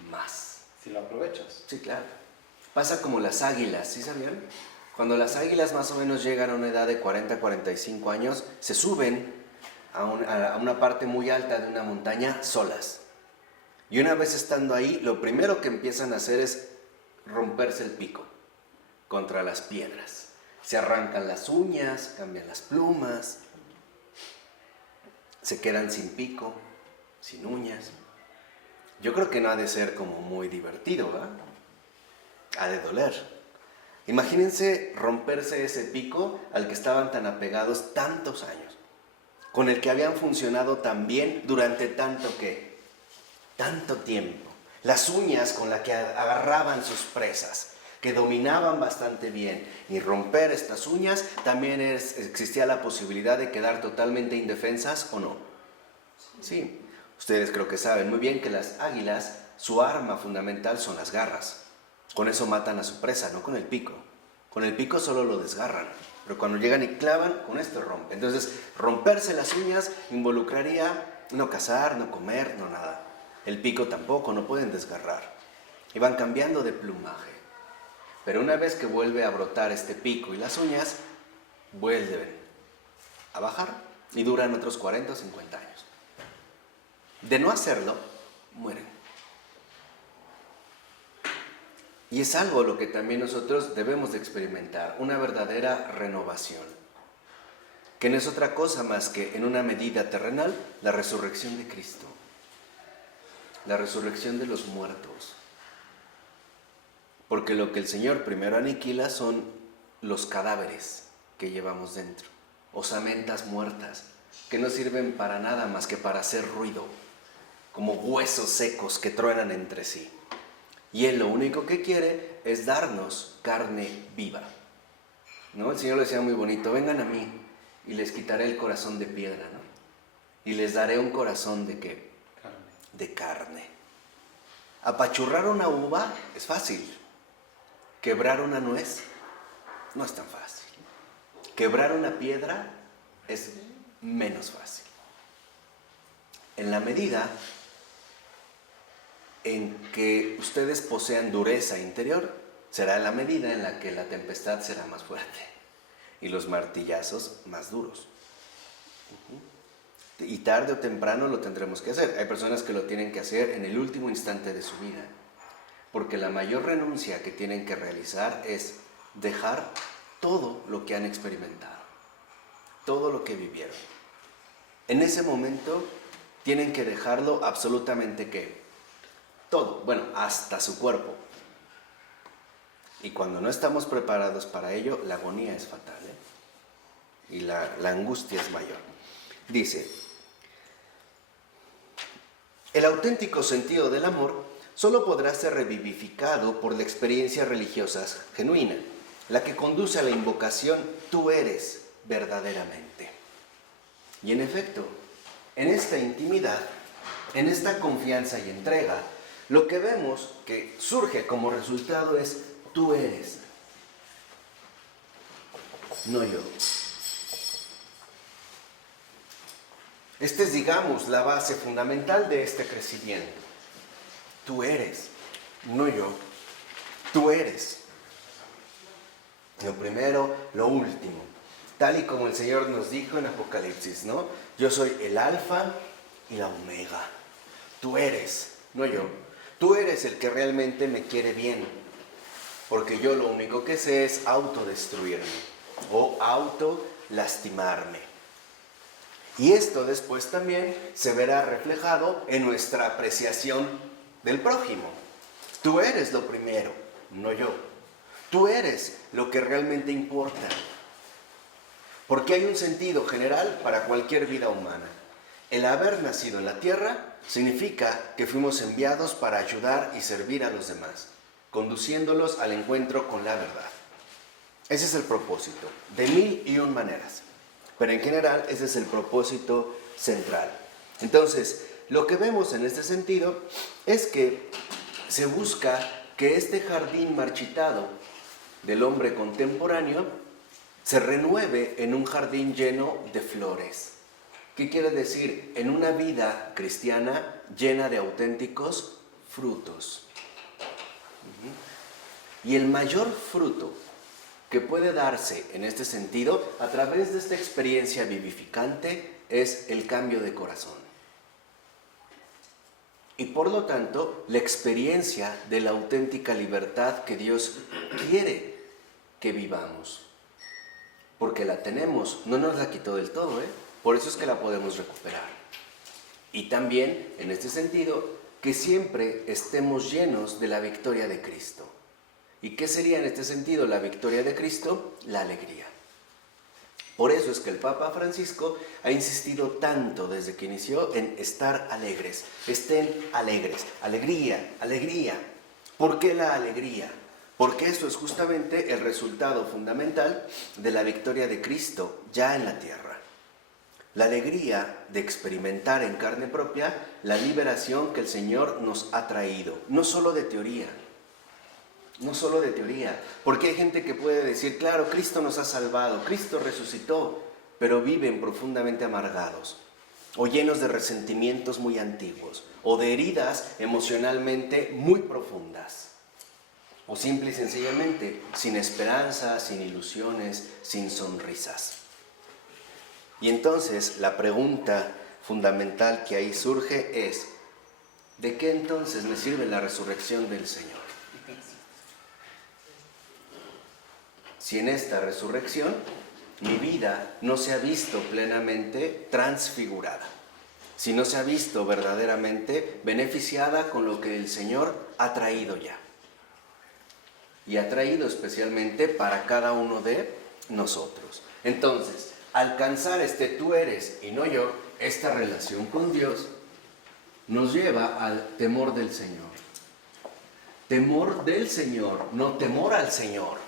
más. Si lo aprovechas. Sí, claro. Pasa como las águilas, ¿sí sabían? Cuando las águilas más o menos llegan a una edad de 40, 45 años, se suben a una parte muy alta de una montaña solas. Y una vez estando ahí, lo primero que empiezan a hacer es romperse el pico contra las piedras. Se arrancan las uñas, cambian las plumas, se quedan sin pico, sin uñas. Yo creo que no ha de ser como muy divertido, ¿verdad? Ha de doler. Imagínense romperse ese pico al que estaban tan apegados tantos años, con el que habían funcionado tan bien durante tanto tiempo. Las uñas con las que agarraban sus presas, que dominaban bastante bien. Y romper estas uñas también existía la posibilidad de quedar totalmente indefensas o no. Sí, ustedes creo que saben muy bien que las águilas, su arma fundamental son las garras. Con eso matan a su presa, no con el pico. Con el pico solo lo desgarran, pero cuando llegan y clavan, con esto rompen. Entonces, romperse las uñas involucraría no cazar, no comer, no nada. El pico tampoco, no pueden desgarrar. Y van cambiando de plumaje. Pero una vez que vuelve a brotar este pico y las uñas, vuelven a bajar y duran otros 40 o 50 años. De no hacerlo, mueren. Y es algo lo que también nosotros debemos de experimentar, una verdadera renovación, que no es otra cosa más que, en una medida terrenal, la resurrección de Cristo, la resurrección de los muertos. Porque lo que el Señor primero aniquila son los cadáveres que llevamos dentro, osamentas muertas, que no sirven para nada más que para hacer ruido, como huesos secos que truenan entre sí. Y Él lo único que quiere es darnos carne viva, ¿no? El Señor lo decía muy bonito: vengan a mí y les quitaré el corazón de piedra, ¿no? Y les daré un corazón ¿de qué? Carne. De carne. Apachurrar una uva es fácil. Quebrar una nuez no es tan fácil. Quebrar una piedra es menos fácil. En la medida en que ustedes posean dureza interior, será la medida en la que la tempestad será más fuerte y los martillazos más duros. Y tarde o temprano lo tendremos que hacer. Hay personas que lo tienen que hacer en el último instante de su vida, porque la mayor renuncia que tienen que realizar es dejar todo lo que han experimentado, todo lo que vivieron. En ese momento tienen que dejarlo absolutamente ¿qué? Todo, bueno, hasta su cuerpo. Y cuando no estamos preparados para ello, la agonía es fatal, ¿eh? Y la angustia es mayor. Dice: el auténtico sentido del amor solo podrá ser revivificado por la experiencia religiosa genuina, la que conduce a la invocación tú eres verdaderamente. Y en efecto, en esta intimidad, en esta confianza y entrega, lo que vemos que surge como resultado es tú eres, no yo. Esta es, digamos, la base fundamental de este crecimiento. Tú eres, no yo. Tú eres. Lo primero, lo último. Tal y como el Señor nos dijo en Apocalipsis, ¿no? Yo soy el alfa y la omega. Tú eres, no yo. Tú eres el que realmente me quiere bien. Porque yo lo único que sé es autodestruirme o autolastimarme. Y esto después también se verá reflejado en nuestra apreciación del prójimo. Tú eres lo primero, no yo. Tú eres lo que realmente importa. Porque hay un sentido general para cualquier vida humana. El haber nacido en la tierra significa que fuimos enviados para ayudar y servir a los demás, conduciéndolos al encuentro con la verdad. Ese es el propósito, de 1001 maneras. Pero en general ese es el propósito central. Entonces, lo que vemos en este sentido es que se busca que este jardín marchitado del hombre contemporáneo se renueve en un jardín lleno de flores. ¿Qué quiere decir? En una vida cristiana llena de auténticos frutos. Y el mayor fruto que puede darse en este sentido, a través de esta experiencia vivificante, es el cambio de corazón. Y por lo tanto, la experiencia de la auténtica libertad que Dios quiere que vivamos. Porque la tenemos, no nos la quitó del todo, ¿eh? Por eso es que la podemos recuperar. Y también, en este sentido, que siempre estemos llenos de la victoria de Cristo. ¿Y qué sería en este sentido la victoria de Cristo? La alegría. Por eso es que el Papa Francisco ha insistido tanto desde que inició en estar alegres. Estén alegres. Alegría, alegría. ¿Por qué la alegría? Porque esto es justamente el resultado fundamental de la victoria de Cristo ya en la tierra. La alegría de experimentar en carne propia la liberación que el Señor nos ha traído. No solo de teoría. No solo de teoría. Porque hay gente que puede decir, claro, Cristo nos ha salvado, Cristo resucitó, pero viven profundamente amargados, o llenos de resentimientos muy antiguos, o de heridas emocionalmente muy profundas, o simple y sencillamente sin esperanza, sin ilusiones, sin sonrisas. Y entonces la pregunta fundamental que ahí surge es, ¿de qué entonces me sirve la resurrección del Señor? si en esta resurrección mi vida no se ha visto plenamente transfigurada, si no se ha visto verdaderamente beneficiada con lo que el Señor ha traído ya. Y ha traído especialmente para cada uno de nosotros. Entonces, alcanzar este tú eres y no yo, esta relación con Dios, nos lleva al temor del Señor. Temor del Señor, no temor al Señor.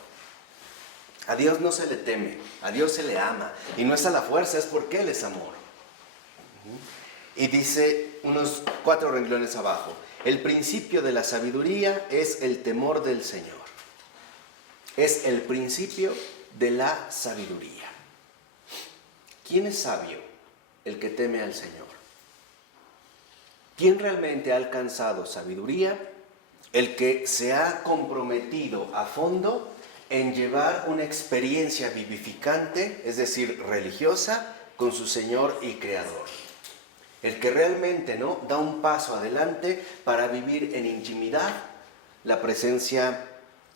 A Dios no se le teme, a Dios se le ama. Y no es a la fuerza, es porque Él es amor. Y dice unos 4 renglones abajo, el principio de la sabiduría es el temor del Señor. Es el principio de la sabiduría. ¿Quién es sabio? El que teme al Señor. ¿Quién realmente ha alcanzado sabiduría? El que se ha comprometido a fondo en llevar una experiencia vivificante, es decir, religiosa, con su Señor y Creador. El que realmente da un paso adelante para vivir en intimidad la presencia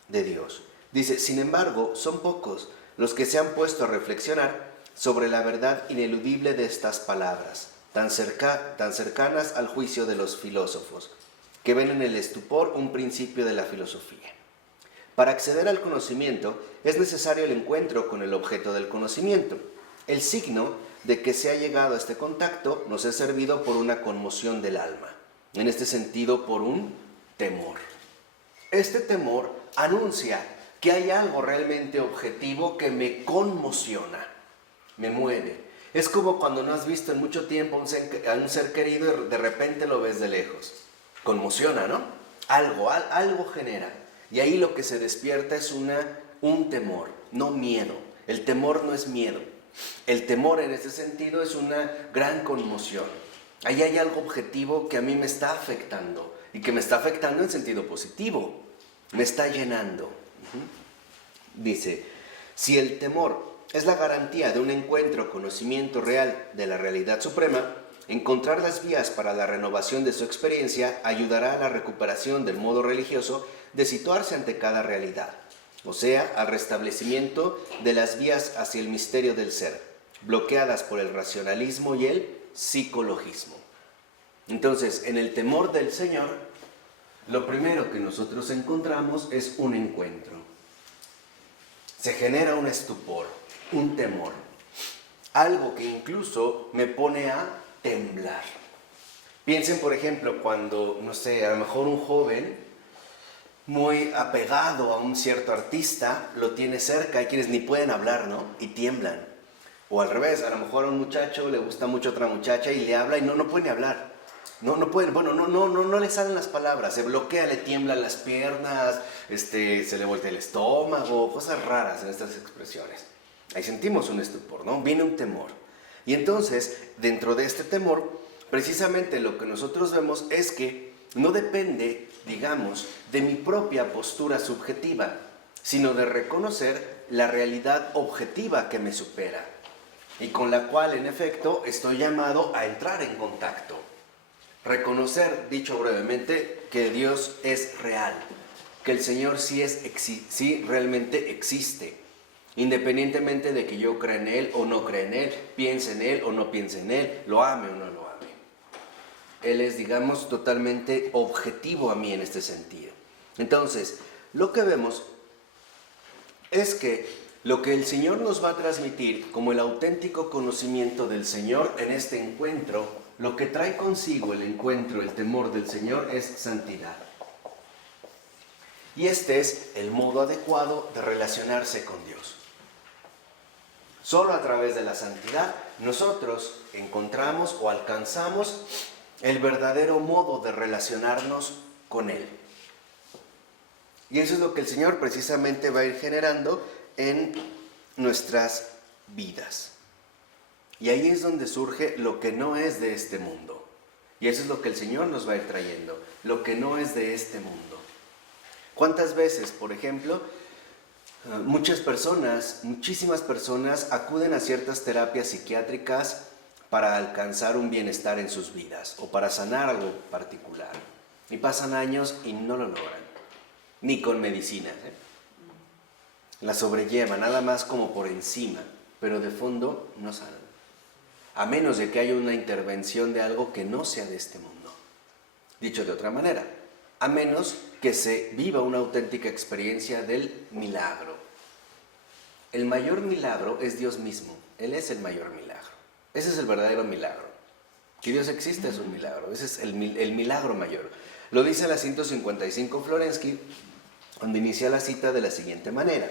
de Dios. Dice, sin embargo, son pocos los que se han puesto a reflexionar sobre la verdad ineludible de estas palabras, tan cercanas al juicio de los filósofos, que ven en el estupor un principio de la filosofía. Para acceder al conocimiento es necesario el encuentro con el objeto del conocimiento. El signo de que se ha llegado a este contacto nos es servido por una conmoción del alma, en este sentido por un temor. Este temor anuncia que hay algo realmente objetivo que me conmociona, me mueve. Es como cuando no has visto en mucho tiempo a un ser querido y de repente lo ves de lejos. Conmociona, ¿no? Algo genera. Y ahí lo que se despierta es un temor, no miedo. El temor no es miedo. El temor en ese sentido es una gran conmoción. Ahí hay algo objetivo que a mí me está afectando y que me está afectando en sentido positivo. Me está llenando. Dice, si el temor es la garantía de un encuentro, conocimiento real de la realidad suprema, encontrar las vías para la renovación de su experiencia ayudará a la recuperación del modo religioso de situarse ante cada realidad, o sea, al restablecimiento de las vías hacia el misterio del ser, bloqueadas por el racionalismo y el psicologismo. Entonces, en el temor del Señor, lo primero que nosotros encontramos es un encuentro. Se genera un estupor, un temor, algo que incluso me pone a temblar. Piensen, por ejemplo, cuando, no sé, a lo mejor un joven muy apegado a un cierto artista lo tiene cerca, hay quienes ni pueden hablar, ¿no? Y tiemblan. O al revés, a lo mejor a un muchacho le gusta mucho otra muchacha y le habla y no puede ni hablar. No pueden, no le salen las palabras, se bloquea, le tiemblan las piernas, se le voltea el estómago, cosas raras en estas expresiones. Ahí sentimos un estupor, ¿no? Viene un temor. Y entonces, dentro de este temor, precisamente lo que nosotros vemos es que no depende, digamos, de mi propia postura subjetiva, sino de reconocer la realidad objetiva que me supera y con la cual, en efecto, estoy llamado a entrar en contacto. Reconocer, dicho brevemente, que Dios es real, que el Señor sí realmente existe, independientemente de que yo crea en Él o no crea en Él, piense en Él o no piense en Él, lo ame o no lo ame. Él es, digamos, totalmente objetivo a mí en este sentido. Entonces, lo que vemos es que lo que el Señor nos va a transmitir como el auténtico conocimiento del Señor en este encuentro, lo que trae consigo el encuentro, el temor del Señor, es santidad. Y este es el modo adecuado de relacionarse con Dios. Solo a través de la santidad nosotros encontramos o alcanzamos el verdadero modo de relacionarnos con Él. Y eso es lo que el Señor precisamente va a ir generando en nuestras vidas. Y ahí es donde surge lo que no es de este mundo. Y eso es lo que el Señor nos va a ir trayendo, lo que no es de este mundo. ¿Cuántas veces, por ejemplo, muchísimas personas acuden a ciertas terapias psiquiátricas para alcanzar un bienestar en sus vidas o para sanar algo particular? Y pasan años y no lo logran, ni con medicinas, la sobrelleva nada más como por encima, pero de fondo no salen. A menos de que haya una intervención de algo que no sea de este mundo. Dicho de otra manera, a menos que se viva una auténtica experiencia del milagro. El mayor milagro es Dios mismo. Él es el mayor milagro. Ese es el verdadero milagro. Que Dios existe es un milagro. Ese es el milagro mayor. Lo dice la 155 Florensky, donde inicia la cita de la siguiente manera.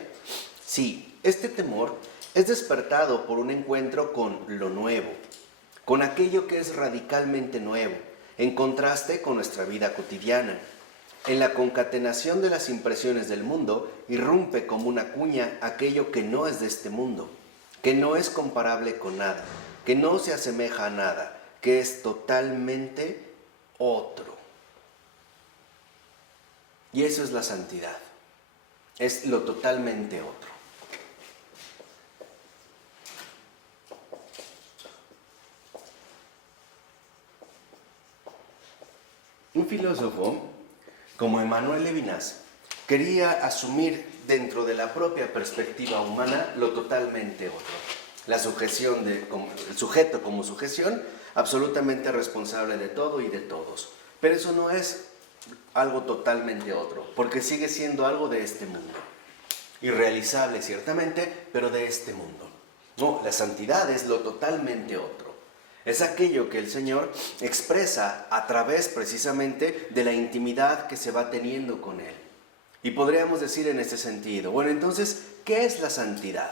Sí, este temor es despertado por un encuentro con lo nuevo, con aquello que es radicalmente nuevo, en contraste con nuestra vida cotidiana. En la concatenación de las impresiones del mundo, irrumpe como una cuña aquello que no es de este mundo, que no es comparable con nada, que no se asemeja a nada, que es totalmente otro. Y eso es la santidad, es lo totalmente otro. Un filósofo como Emmanuel Levinas quería asumir dentro de la propia perspectiva humana lo totalmente otro. La sujeción el sujeto como sujeción, absolutamente responsable de todo y de todos. Pero eso no es algo totalmente otro, porque sigue siendo algo de este mundo. Irrealizable ciertamente, pero de este mundo. No, la santidad es lo totalmente otro. Es aquello que el Señor expresa a través precisamente de la intimidad que se va teniendo con Él. Y podríamos decir en este sentido, bueno, entonces, ¿qué es la santidad?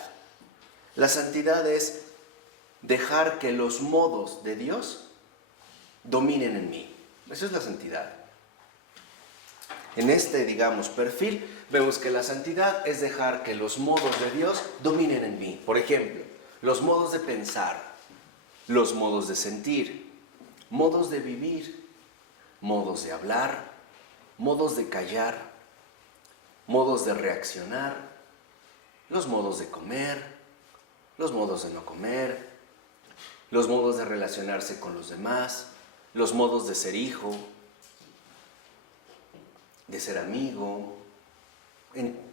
La santidad es dejar que los modos de Dios dominen en mí. Eso es la santidad. En este, digamos, perfil, vemos que la santidad es dejar que los modos de Dios dominen en mí. Por ejemplo, los modos de pensar, los modos de sentir, modos de vivir, modos de hablar, modos de callar, modos de reaccionar, los modos de comer, los modos de no comer, los modos de relacionarse con los demás, los modos de ser hijo, de ser amigo,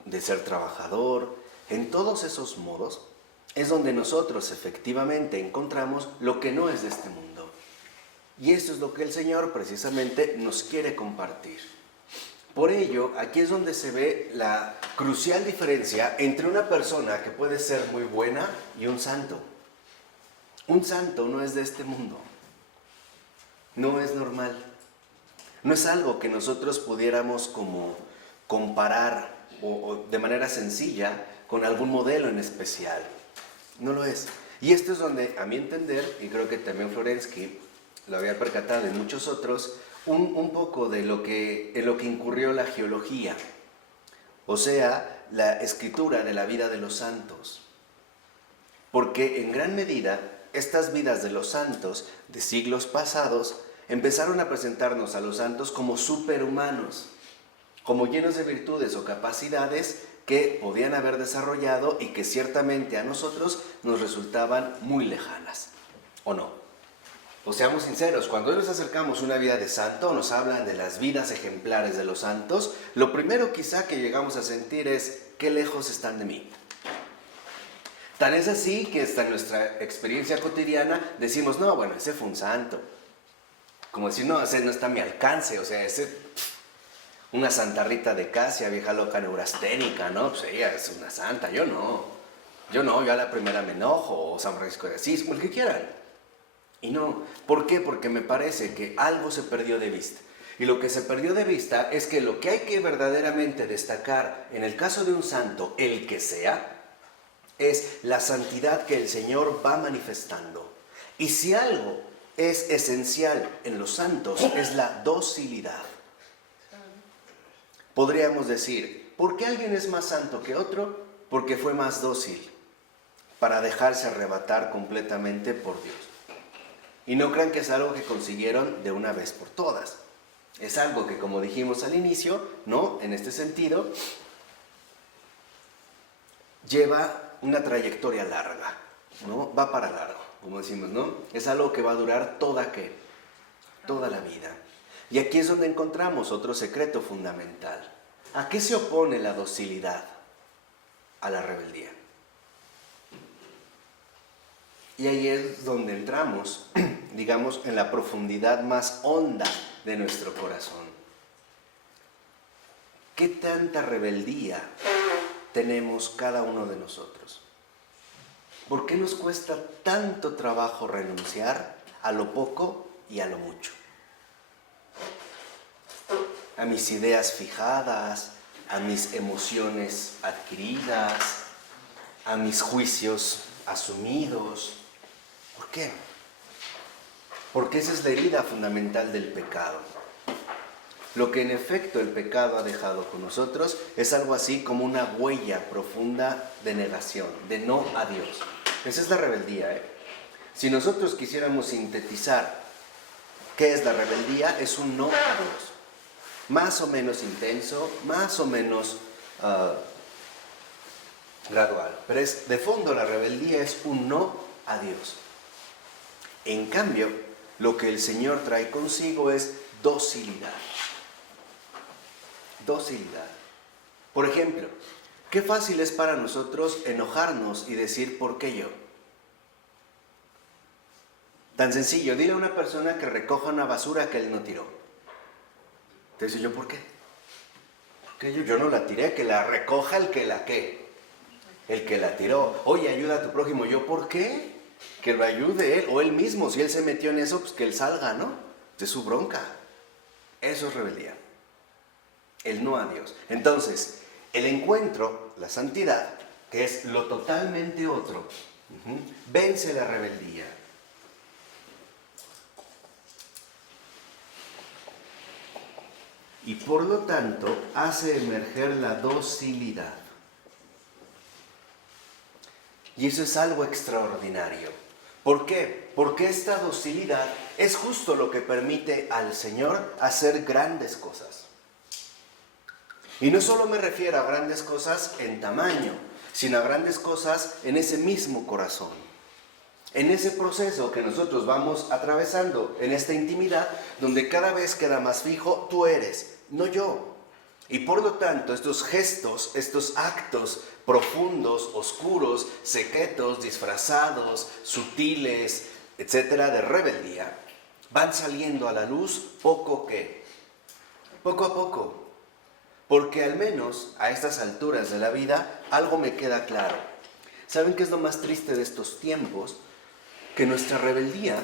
de ser trabajador. En todos esos modos es donde nosotros efectivamente encontramos lo que no es de este mundo. Y eso es lo que el Señor precisamente nos quiere compartir. Por ello, aquí es donde se ve la crucial diferencia entre una persona que puede ser muy buena y un santo. Un santo no es de este mundo. No es normal. No es algo que nosotros pudiéramos como comparar o de manera sencilla con algún modelo en especial. No lo es. Y esto es donde, a mi entender, y creo que también Florensky lo había percatado en muchos otros, un poco de en lo que incurrió la geología, o sea, la escritura de la vida de los santos. Porque en gran medida, estas vidas de los santos de siglos pasados empezaron a presentarnos a los santos como superhumanos, como llenos de virtudes o capacidades que podían haber desarrollado y que ciertamente a nosotros nos resultaban muy lejanas, ¿o no? O seamos sinceros, cuando nos acercamos a una vida de santo, nos hablan de las vidas ejemplares de los santos, lo primero quizá que llegamos a sentir es, ¿qué lejos están de mí? Tan es así que hasta en nuestra experiencia cotidiana decimos, no, bueno, ese fue un santo. Como decir, no, ese no está a mi alcance, o sea, ese... Una Santa Rita de Casia, vieja loca neurasténica, ¿no? Pues ella es una santa, yo no, yo a la primera me enojo, o San Francisco de Asís, como el que quieran. Y no, ¿por qué? Porque me parece que algo se perdió de vista. Y lo que se perdió de vista es que lo que hay que verdaderamente destacar en el caso de un santo, el que sea, es la santidad que el Señor va manifestando. Y si algo es esencial en los santos, es la docilidad. Podríamos decir, ¿por qué alguien es más santo que otro? Porque fue más dócil para dejarse arrebatar completamente por Dios. Y no crean que es algo que consiguieron de una vez por todas. Es algo que, como dijimos al inicio, ¿no? En este sentido, lleva una trayectoria larga, ¿no? Va para largo, como decimos, ¿no? Es algo que va a durar toda la vida. Y aquí es donde encontramos otro secreto fundamental. ¿A qué se opone la docilidad? a la rebeldía. Y ahí es donde entramos, digamos, en la profundidad más honda de nuestro corazón. ¿Qué tanta rebeldía tenemos cada uno de nosotros? ¿Por qué nos cuesta tanto trabajo renunciar a lo poco y a lo mucho? A mis ideas fijadas, a mis emociones adquiridas, a mis juicios asumidos. ¿Por qué? Porque esa es la herida fundamental del pecado. Lo que en efecto el pecado ha dejado con nosotros es algo así como una huella profunda de negación, de no a Dios. Esa es la rebeldía, Si nosotros quisiéramos sintetizar qué es la rebeldía, es un no a Dios. Más o menos intenso, más o menos gradual. Pero de fondo la rebeldía es un no a Dios. En cambio, lo que el Señor trae consigo es docilidad. Docilidad. Por ejemplo, qué fácil es para nosotros enojarnos y decir ¿por qué yo? Tan sencillo, dile a una persona que recoja una basura que él no tiró. Te dice, ¿yo por qué? Porque yo no la tiré, que la recoja el que la ¿qué? El que la tiró. Oye, ayuda a tu prójimo. ¿Yo por qué? Que lo ayude él o él mismo. Si él se metió en eso, pues que él salga, ¿no? De su bronca. Eso es rebeldía. El no a Dios. Entonces, el encuentro, la santidad, que es lo totalmente otro, vence la rebeldía. Y por lo tanto, hace emerger la docilidad. Y eso es algo extraordinario. ¿Por qué? Porque esta docilidad es justo lo que permite al Señor hacer grandes cosas. Y no solo me refiero a grandes cosas en tamaño, sino a grandes cosas en ese mismo corazón. En ese proceso que nosotros vamos atravesando en esta intimidad, donde cada vez queda más fijo, tú eres, no yo. Y por lo tanto, estos gestos, estos actos profundos, oscuros, secretos, disfrazados, sutiles, etcétera, de rebeldía, van saliendo a la luz poco a poco. Porque al menos a estas alturas de la vida, algo me queda claro. ¿Saben qué es lo más triste de estos tiempos? Que nuestra rebeldía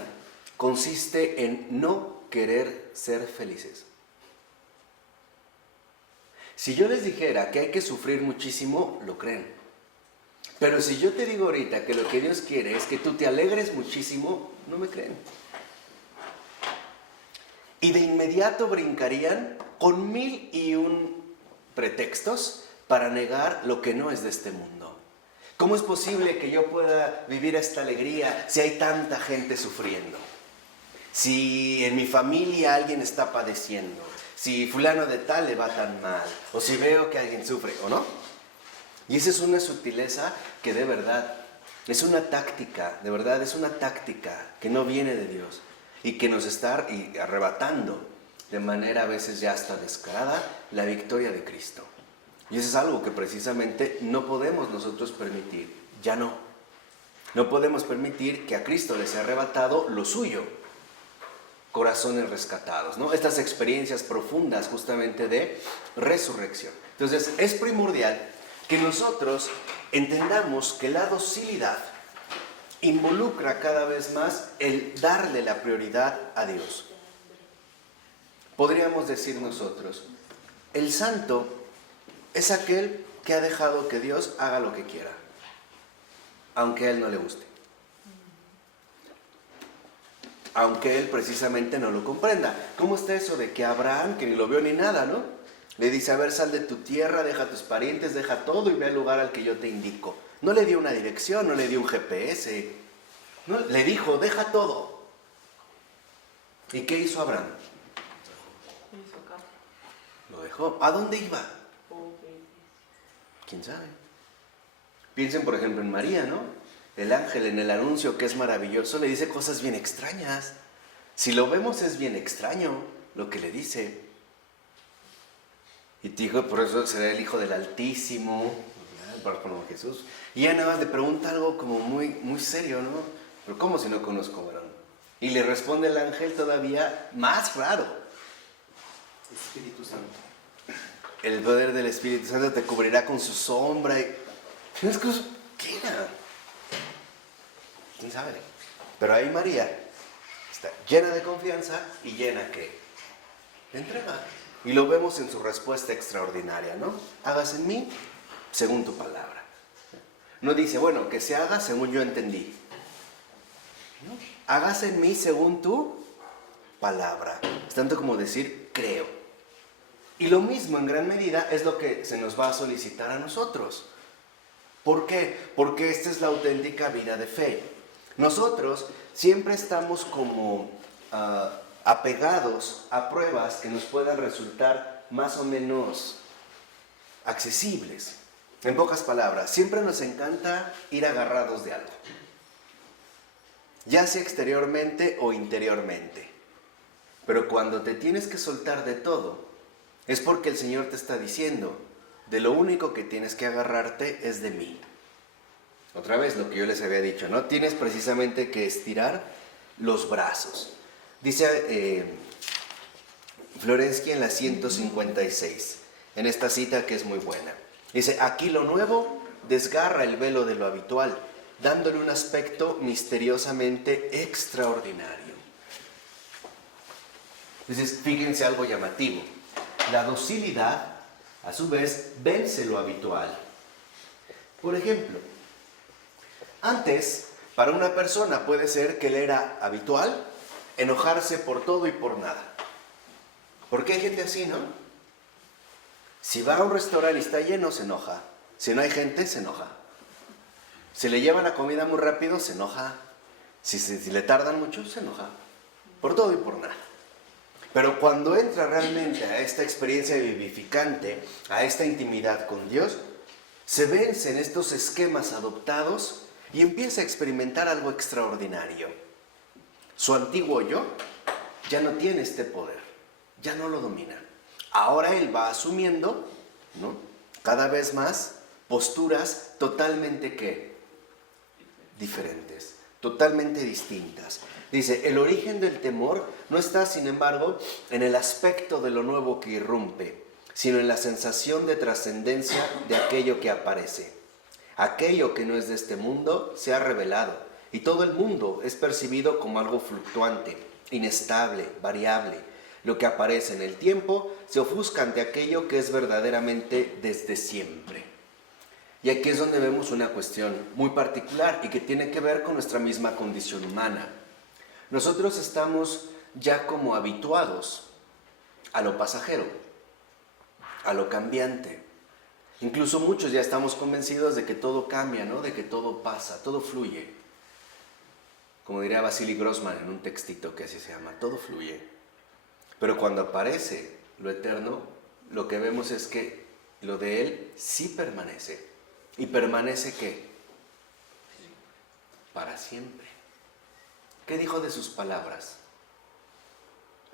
consiste en no querer ser felices. Si yo les dijera que hay que sufrir muchísimo, lo creen. Pero si yo te digo ahorita que lo que Dios quiere es que tú te alegres muchísimo, no me creen. Y de inmediato brincarían con 1001 pretextos para negar lo que no es de este mundo. ¿Cómo es posible que yo pueda vivir esta alegría si hay tanta gente sufriendo? Si en mi familia alguien está padeciendo, si fulano de tal le va tan mal, o si veo que alguien sufre, ¿o no? Y esa es una sutileza que de verdad es una táctica, de verdad es una táctica que no viene de Dios y que nos está arrebatando de manera a veces ya hasta descarada la victoria de Cristo. Y eso es algo que precisamente no podemos nosotros permitir, ya no. No podemos permitir que a Cristo le sea arrebatado lo suyo. Corazones rescatados, ¿no? Estas experiencias profundas justamente de resurrección. Entonces, es primordial que nosotros entendamos que la docilidad involucra cada vez más el darle la prioridad a Dios. Podríamos decir nosotros, el santo es aquel que ha dejado que Dios haga lo que quiera, aunque a él no le guste. Aunque él precisamente no lo comprenda. ¿Cómo está eso de que Abraham, que ni lo vio ni nada, ¿no? Le dice, a ver, sal de tu tierra, deja a tus parientes, deja todo y ve al lugar al que yo te indico. No le dio una dirección, no le dio un GPS. No, le dijo, deja todo. ¿Y qué hizo Abraham? Lo dejó. ¿A dónde iba? ¿Quién sabe? Piensen, por ejemplo, en María, ¿no? El ángel en el anuncio, que es maravilloso, le dice cosas bien extrañas. Si lo vemos es bien extraño lo que le dice. Y dijo, por eso será el Hijo del Altísimo. topar con Jesús. Y ella nada más le pregunta algo como muy, muy serio, ¿no? Pero ¿cómo si no conozco varón? Y le responde el ángel todavía más raro. Espíritu Santo. El poder del Espíritu Santo te cubrirá con su sombra. Y... ¿qué era? ¿Quién sabe? Pero ahí María está llena de confianza y llena ¿qué? De entrega. Y lo vemos en su respuesta extraordinaria, ¿no? Hágase en mí según tu palabra. No dice, bueno, que se haga según yo entendí. ¿No? Hágase en mí según tu palabra. Es tanto como decir, creo. Y lo mismo en gran medida es lo que se nos va a solicitar a nosotros. ¿Por qué? Porque esta es la auténtica vida de fe. Nosotros siempre estamos como apegados a pruebas que nos puedan resultar más o menos accesibles. En pocas palabras, siempre nos encanta ir agarrados de algo, ya sea exteriormente o interiormente. Pero cuando te tienes que soltar de todo, es porque el Señor te está diciendo, de lo único que tienes que agarrarte es de mí. Otra vez lo que yo les había dicho, ¿no? Tienes precisamente que estirar los brazos. Dice Florensky en la 156, en esta cita que es muy buena. Dice, aquí lo nuevo desgarra el velo de lo habitual, dándole un aspecto misteriosamente extraordinario. Entonces, fíjense algo llamativo. La docilidad, a su vez, vence lo habitual. Por ejemplo, antes, para una persona puede ser que le era habitual enojarse por todo y por nada. Porque hay gente así, ¿no? Si va a un restaurante y está lleno, se enoja. Si no hay gente, se enoja. Si le llevan la comida muy rápido, se enoja. Si le tardan mucho, se enoja. Por todo y por nada. Pero cuando entra realmente a esta experiencia vivificante, a esta intimidad con Dios, se vencen estos esquemas adoptados y empieza a experimentar algo extraordinario. Su antiguo yo ya no tiene este poder, ya no lo domina. Ahora él va asumiendo, ¿no?, cada vez más posturas totalmente ¿qué? Diferentes, totalmente distintas. Dice, el origen del temor no está, sin embargo, en el aspecto de lo nuevo que irrumpe, sino en la sensación de trascendencia de aquello que aparece. Aquello que no es de este mundo se ha revelado, y todo el mundo es percibido como algo fluctuante, inestable, variable. Lo que aparece en el tiempo se ofusca ante aquello que es verdaderamente desde siempre. Y aquí es donde vemos una cuestión muy particular y que tiene que ver con nuestra misma condición humana. Nosotros estamos ya como habituados a lo pasajero, a lo cambiante. Incluso muchos ya estamos convencidos de que todo cambia, ¿no? De que todo pasa, todo fluye. Como diría Vasily Grossman en un textito que así se llama, todo fluye. Pero cuando aparece lo eterno, lo que vemos es que lo de Él sí permanece. ¿Y permanece qué? Para siempre. ¿Qué dijo de sus palabras?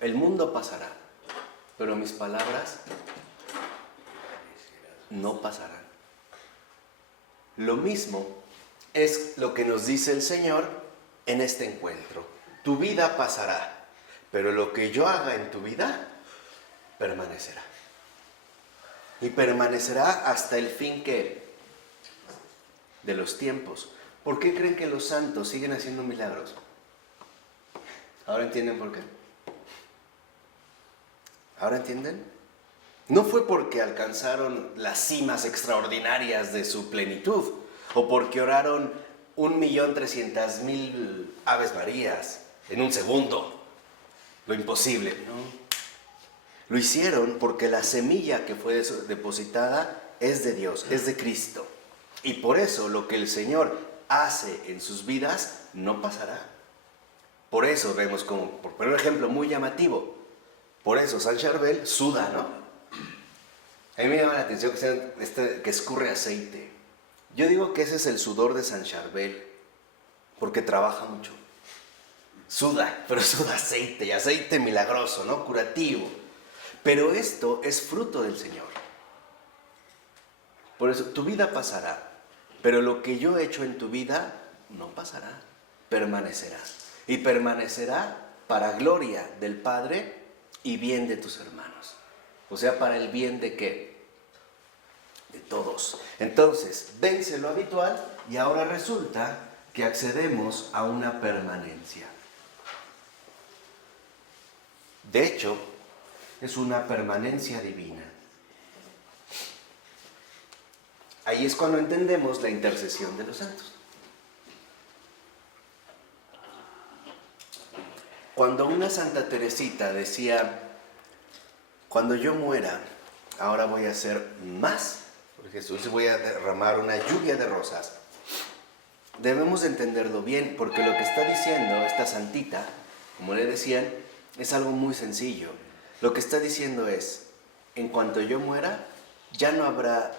El mundo pasará, pero mis palabras no pasarán. Lo mismo es lo que nos dice el Señor en este encuentro. Tu vida pasará, pero lo que yo haga en tu vida permanecerá. Y permanecerá hasta el fin que de los tiempos. ¿Por qué creen que los santos siguen haciendo milagros? ¿Ahora entienden por qué? ¿Ahora entienden? No fue porque alcanzaron las cimas extraordinarias de su plenitud, o porque oraron 1.300.000 Aves Marías en un segundo. Lo imposible, ¿no? Lo hicieron porque la semilla que fue depositada es de Dios, es de Cristo. Y por eso lo que el Señor hace en sus vidas no pasará. Por eso vemos como, por poner un ejemplo muy llamativo, por eso San Charbel suda, ¿no? A mí me llama la atención que escurre aceite. Yo digo que ese es el sudor de San Charbel, porque trabaja mucho. Suda, pero suda aceite, y aceite milagroso, ¿no? Curativo. Pero esto es fruto del Señor. Por eso, tu vida pasará, pero lo que yo he hecho en tu vida no pasará, permanecerá. Y permanecerá para gloria del Padre y bien de tus hermanos. O sea, para el bien de ¿qué? De todos. Entonces, vence lo habitual y ahora resulta que accedemos a una permanencia. De hecho, es una permanencia divina. Ahí es cuando entendemos la intercesión de los santos. Cuando una Santa Teresita decía, cuando yo muera, ahora voy a hacer más por Jesús y voy a derramar una lluvia de rosas. Debemos entenderlo bien, porque lo que está diciendo esta santita, como le decían, es algo muy sencillo. Lo que está diciendo es, en cuanto yo muera, ya no habrá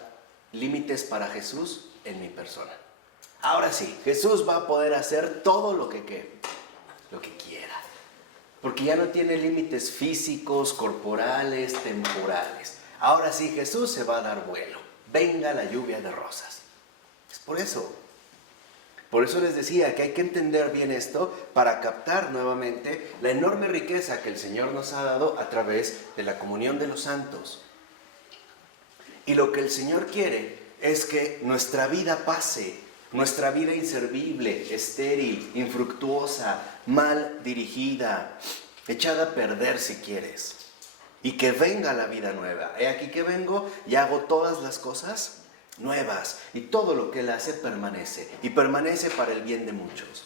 límites para Jesús en mi persona. Ahora sí, Jesús va a poder hacer todo lo que quiera. Porque ya no tiene límites físicos, corporales, temporales. Ahora sí, Jesús se va a dar vuelo. Venga la lluvia de rosas. Es por eso. Por eso les decía que hay que entender bien esto para captar nuevamente la enorme riqueza que el Señor nos ha dado a través de la comunión de los santos. Y lo que el Señor quiere es que nuestra vida pase, nuestra vida inservible, estéril, infructuosa, mal dirigida, echada a perder si quieres, y que venga la vida nueva. He aquí que vengo y hago todas las cosas nuevas, y todo lo que Él hace permanece, y permanece para el bien de muchos.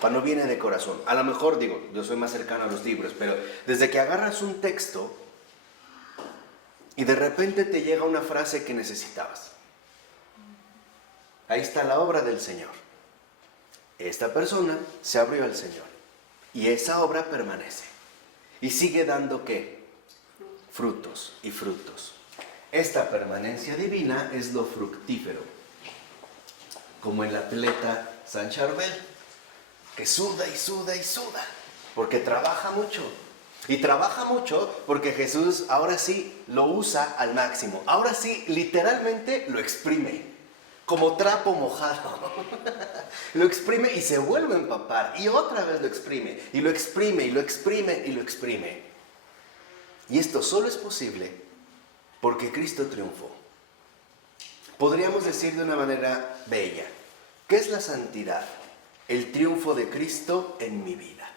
Cuando viene de corazón, a lo mejor digo, yo soy más cercano a los libros, pero desde que agarras un texto y de repente te llega una frase que necesitabas. Ahí está la obra del Señor. Esta persona se abrió al Señor y esa obra permanece y sigue dando ¿qué? Frutos y frutos. Esta permanencia divina es lo fructífero, como el atleta San Charbel, que suda y suda y suda, porque trabaja mucho. Y trabaja mucho porque Jesús ahora sí lo usa al máximo. Ahora sí, literalmente lo exprime, como trapo mojado. Lo exprime y se vuelve a empapar. Y otra vez lo exprime, y lo exprime, y lo exprime, y lo exprime. Y esto solo es posible porque Cristo triunfó. Podríamos decir de una manera bella, ¿qué es la santidad? El triunfo de Cristo en mi vida.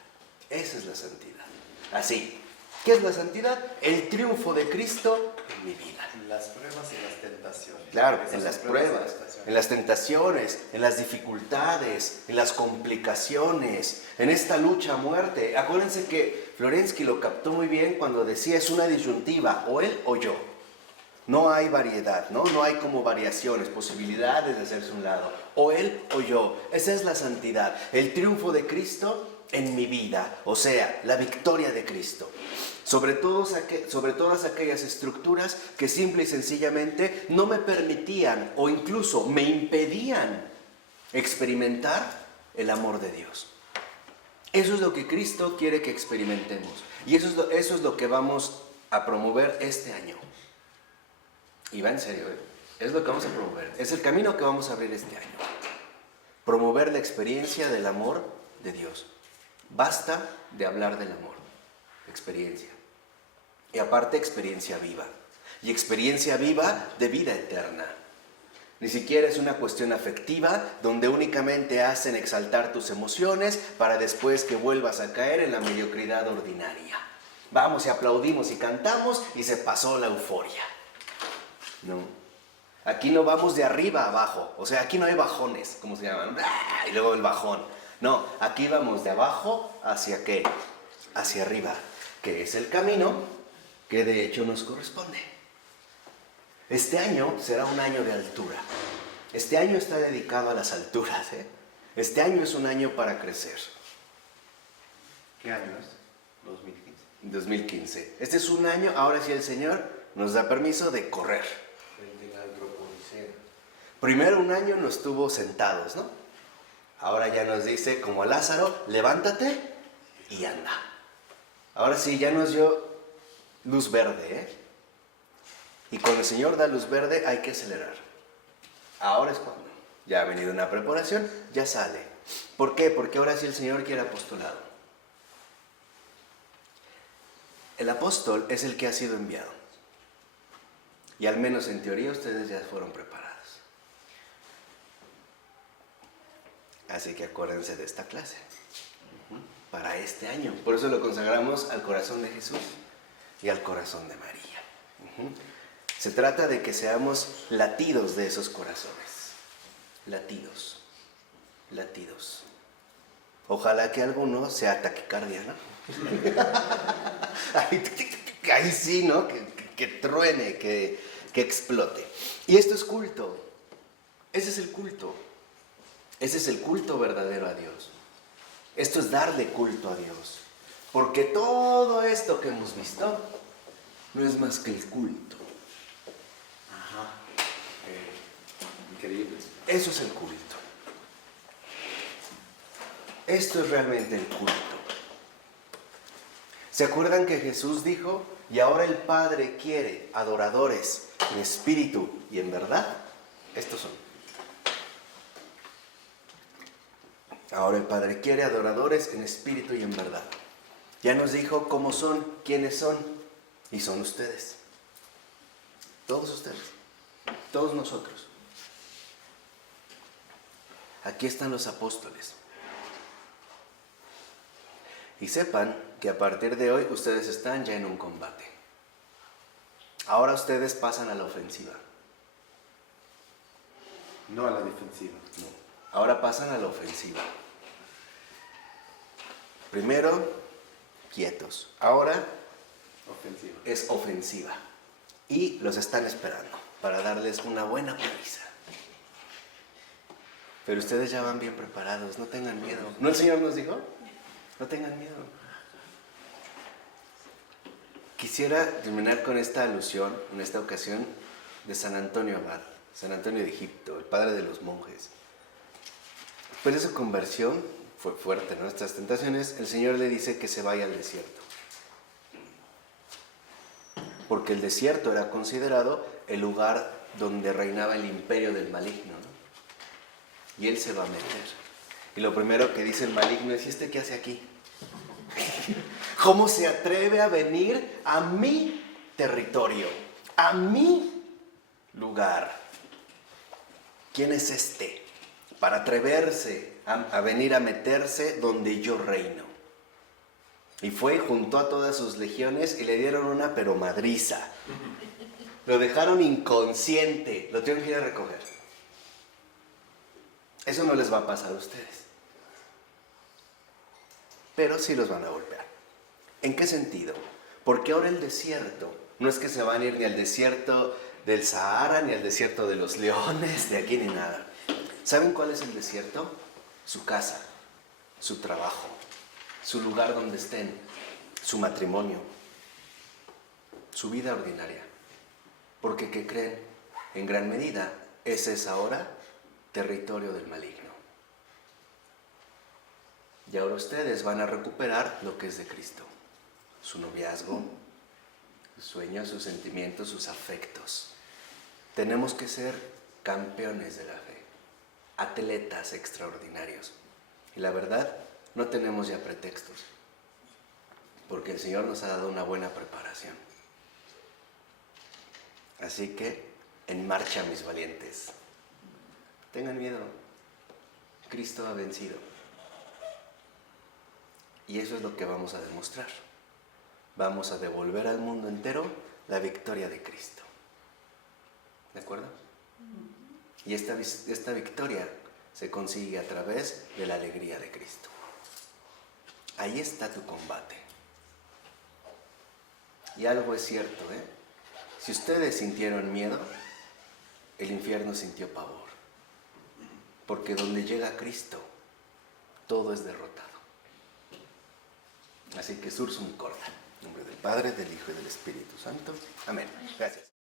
Esa es la santidad. Así, ¿qué es la santidad? El triunfo de Cristo en mi vida. En las pruebas y las tentaciones. Claro, en las pruebas, en las tentaciones, en las dificultades, en las complicaciones, en esta lucha a muerte. Acuérdense que Florensky lo captó muy bien cuando decía es una disyuntiva, o él o yo. No hay variedad, ¿no? No hay como variaciones, posibilidades de hacerse un lado. O él o yo. Esa es la santidad. El triunfo de Cristo en mi vida. O sea, la victoria de Cristo. Sobre todas aquellas estructuras que simple y sencillamente no me permitían o incluso me impedían experimentar el amor de Dios. Eso es lo que Cristo quiere que experimentemos. Y eso es lo que vamos a promover este año. Y va en serio, es lo que vamos a promover. Es el camino que vamos a abrir este año. Promover la experiencia del amor de Dios. Basta de hablar del amor. Experiencia. Y aparte experiencia viva. Y experiencia viva de vida eterna. Ni siquiera es una cuestión afectiva donde únicamente hacen exaltar tus emociones para después que vuelvas a caer en la mediocridad ordinaria. Vamos y aplaudimos y cantamos y se pasó la euforia. No. Aquí no vamos de arriba a abajo. O sea, aquí no hay bajones, como se llaman. Y luego el bajón. No, aquí vamos de abajo hacia ¿qué? Hacia arriba. Que es el camino que de hecho nos corresponde. Este año será un año de altura. Este año está dedicado a las alturas, ¿eh? Este año es un año para crecer. ¿Qué año es? 2015. 2015. Este es un año, ahora sí el Señor nos da permiso de correr. El de la Antroponicena. Primero un año nos tuvo sentados, ¿no? Ahora ya nos dice, como a Lázaro, levántate y anda. Ahora sí, ya nos dio luz verde, ¿eh? Y cuando el Señor da luz verde hay que acelerar. Ahora es cuando. Ya ha venido una preparación, ya sale. ¿Por qué? Porque ahora sí el Señor quiere apostolado. El apóstol es el que ha sido enviado. Y al menos en teoría ustedes ya fueron preparados. Así que acuérdense de esta clase. Para este año. Por eso lo consagramos al corazón de Jesús y al corazón de María. Se trata de que seamos latidos de esos corazones. Latidos. Latidos. Ojalá que alguno sea taquicardia, ¿no? Ahí sí, ¿no? Que truene, que explote. Y esto es culto. Ese es el culto. Ese es el culto verdadero a Dios. Esto es darle culto a Dios. Porque todo esto que hemos visto no es más que el culto. Ajá. Increíble. Eso es el culto. Esto es realmente el culto. ¿Se acuerdan que Jesús dijo, y ahora el Padre quiere adoradores en espíritu y en verdad? Estos son. Ahora el Padre quiere adoradores en espíritu y en verdad. Ya nos dijo cómo son, quiénes son, y son ustedes. Todos ustedes. Todos nosotros. Aquí están los apóstoles. Y sepan que a partir de hoy ustedes están ya en un combate. Ahora ustedes pasan a la ofensiva. No a la defensiva. No. Ahora pasan a la ofensiva. Primero, quietos. Ahora Ofensiva. es ofensiva. Y los están esperando para darles una buena paliza. Pero ustedes ya van bien preparados, no tengan miedo. ¿No el Señor nos dijo? No tengan miedo. Quisiera terminar con esta alusión, en esta ocasión, de San Antonio Abad, San Antonio de Egipto, el padre de los monjes. Después de su conversión, fue fuerte, ¿no? Estas tentaciones, el Señor le dice que se vaya al desierto. Porque el desierto era considerado el lugar donde reinaba el imperio del maligno, ¿no? Y él se va a meter. Y lo primero que dice el maligno es, ¿y este qué hace aquí? ¿Cómo se atreve a venir a mi territorio? A mi lugar. ¿Quién es este? Para atreverse a venir a meterse donde yo reino. Y fue y juntó a todas sus legiones y le dieron una pero madriza. Lo dejaron inconsciente. Lo tienen que ir a recoger. Eso no les va a pasar a ustedes. Pero sí los van a golpear. ¿En qué sentido? Porque ahora el desierto, no es que se van a ir ni al desierto del Sahara, ni al desierto de los leones, de aquí ni nada. ¿Saben cuál es el desierto? Su casa, su trabajo, su lugar donde estén, su matrimonio, su vida ordinaria. Porque, ¿qué creen? En gran medida, ese es ahora territorio del maligno. Y ahora ustedes van a recuperar lo que es de Cristo. Su noviazgo, sus sueños, sus sentimientos, sus afectos. Tenemos que ser campeones de la fe, atletas extraordinarios. Y la verdad, no tenemos ya pretextos, porque el Señor nos ha dado una buena preparación. Así que, en marcha, mis valientes. Tengan miedo. Cristo ha vencido. Y eso es lo que vamos a demostrar. Vamos a devolver al mundo entero la victoria de Cristo. ¿De acuerdo? Y esta victoria se consigue a través de la alegría de Cristo. Ahí está tu combate. Y algo es cierto, ¿eh? Si ustedes sintieron miedo, el infierno sintió pavor. Porque donde llega Cristo, todo es derrotado. Así que sursum corda. En nombre del Padre, del Hijo y del Espíritu Santo. Amén. Gracias.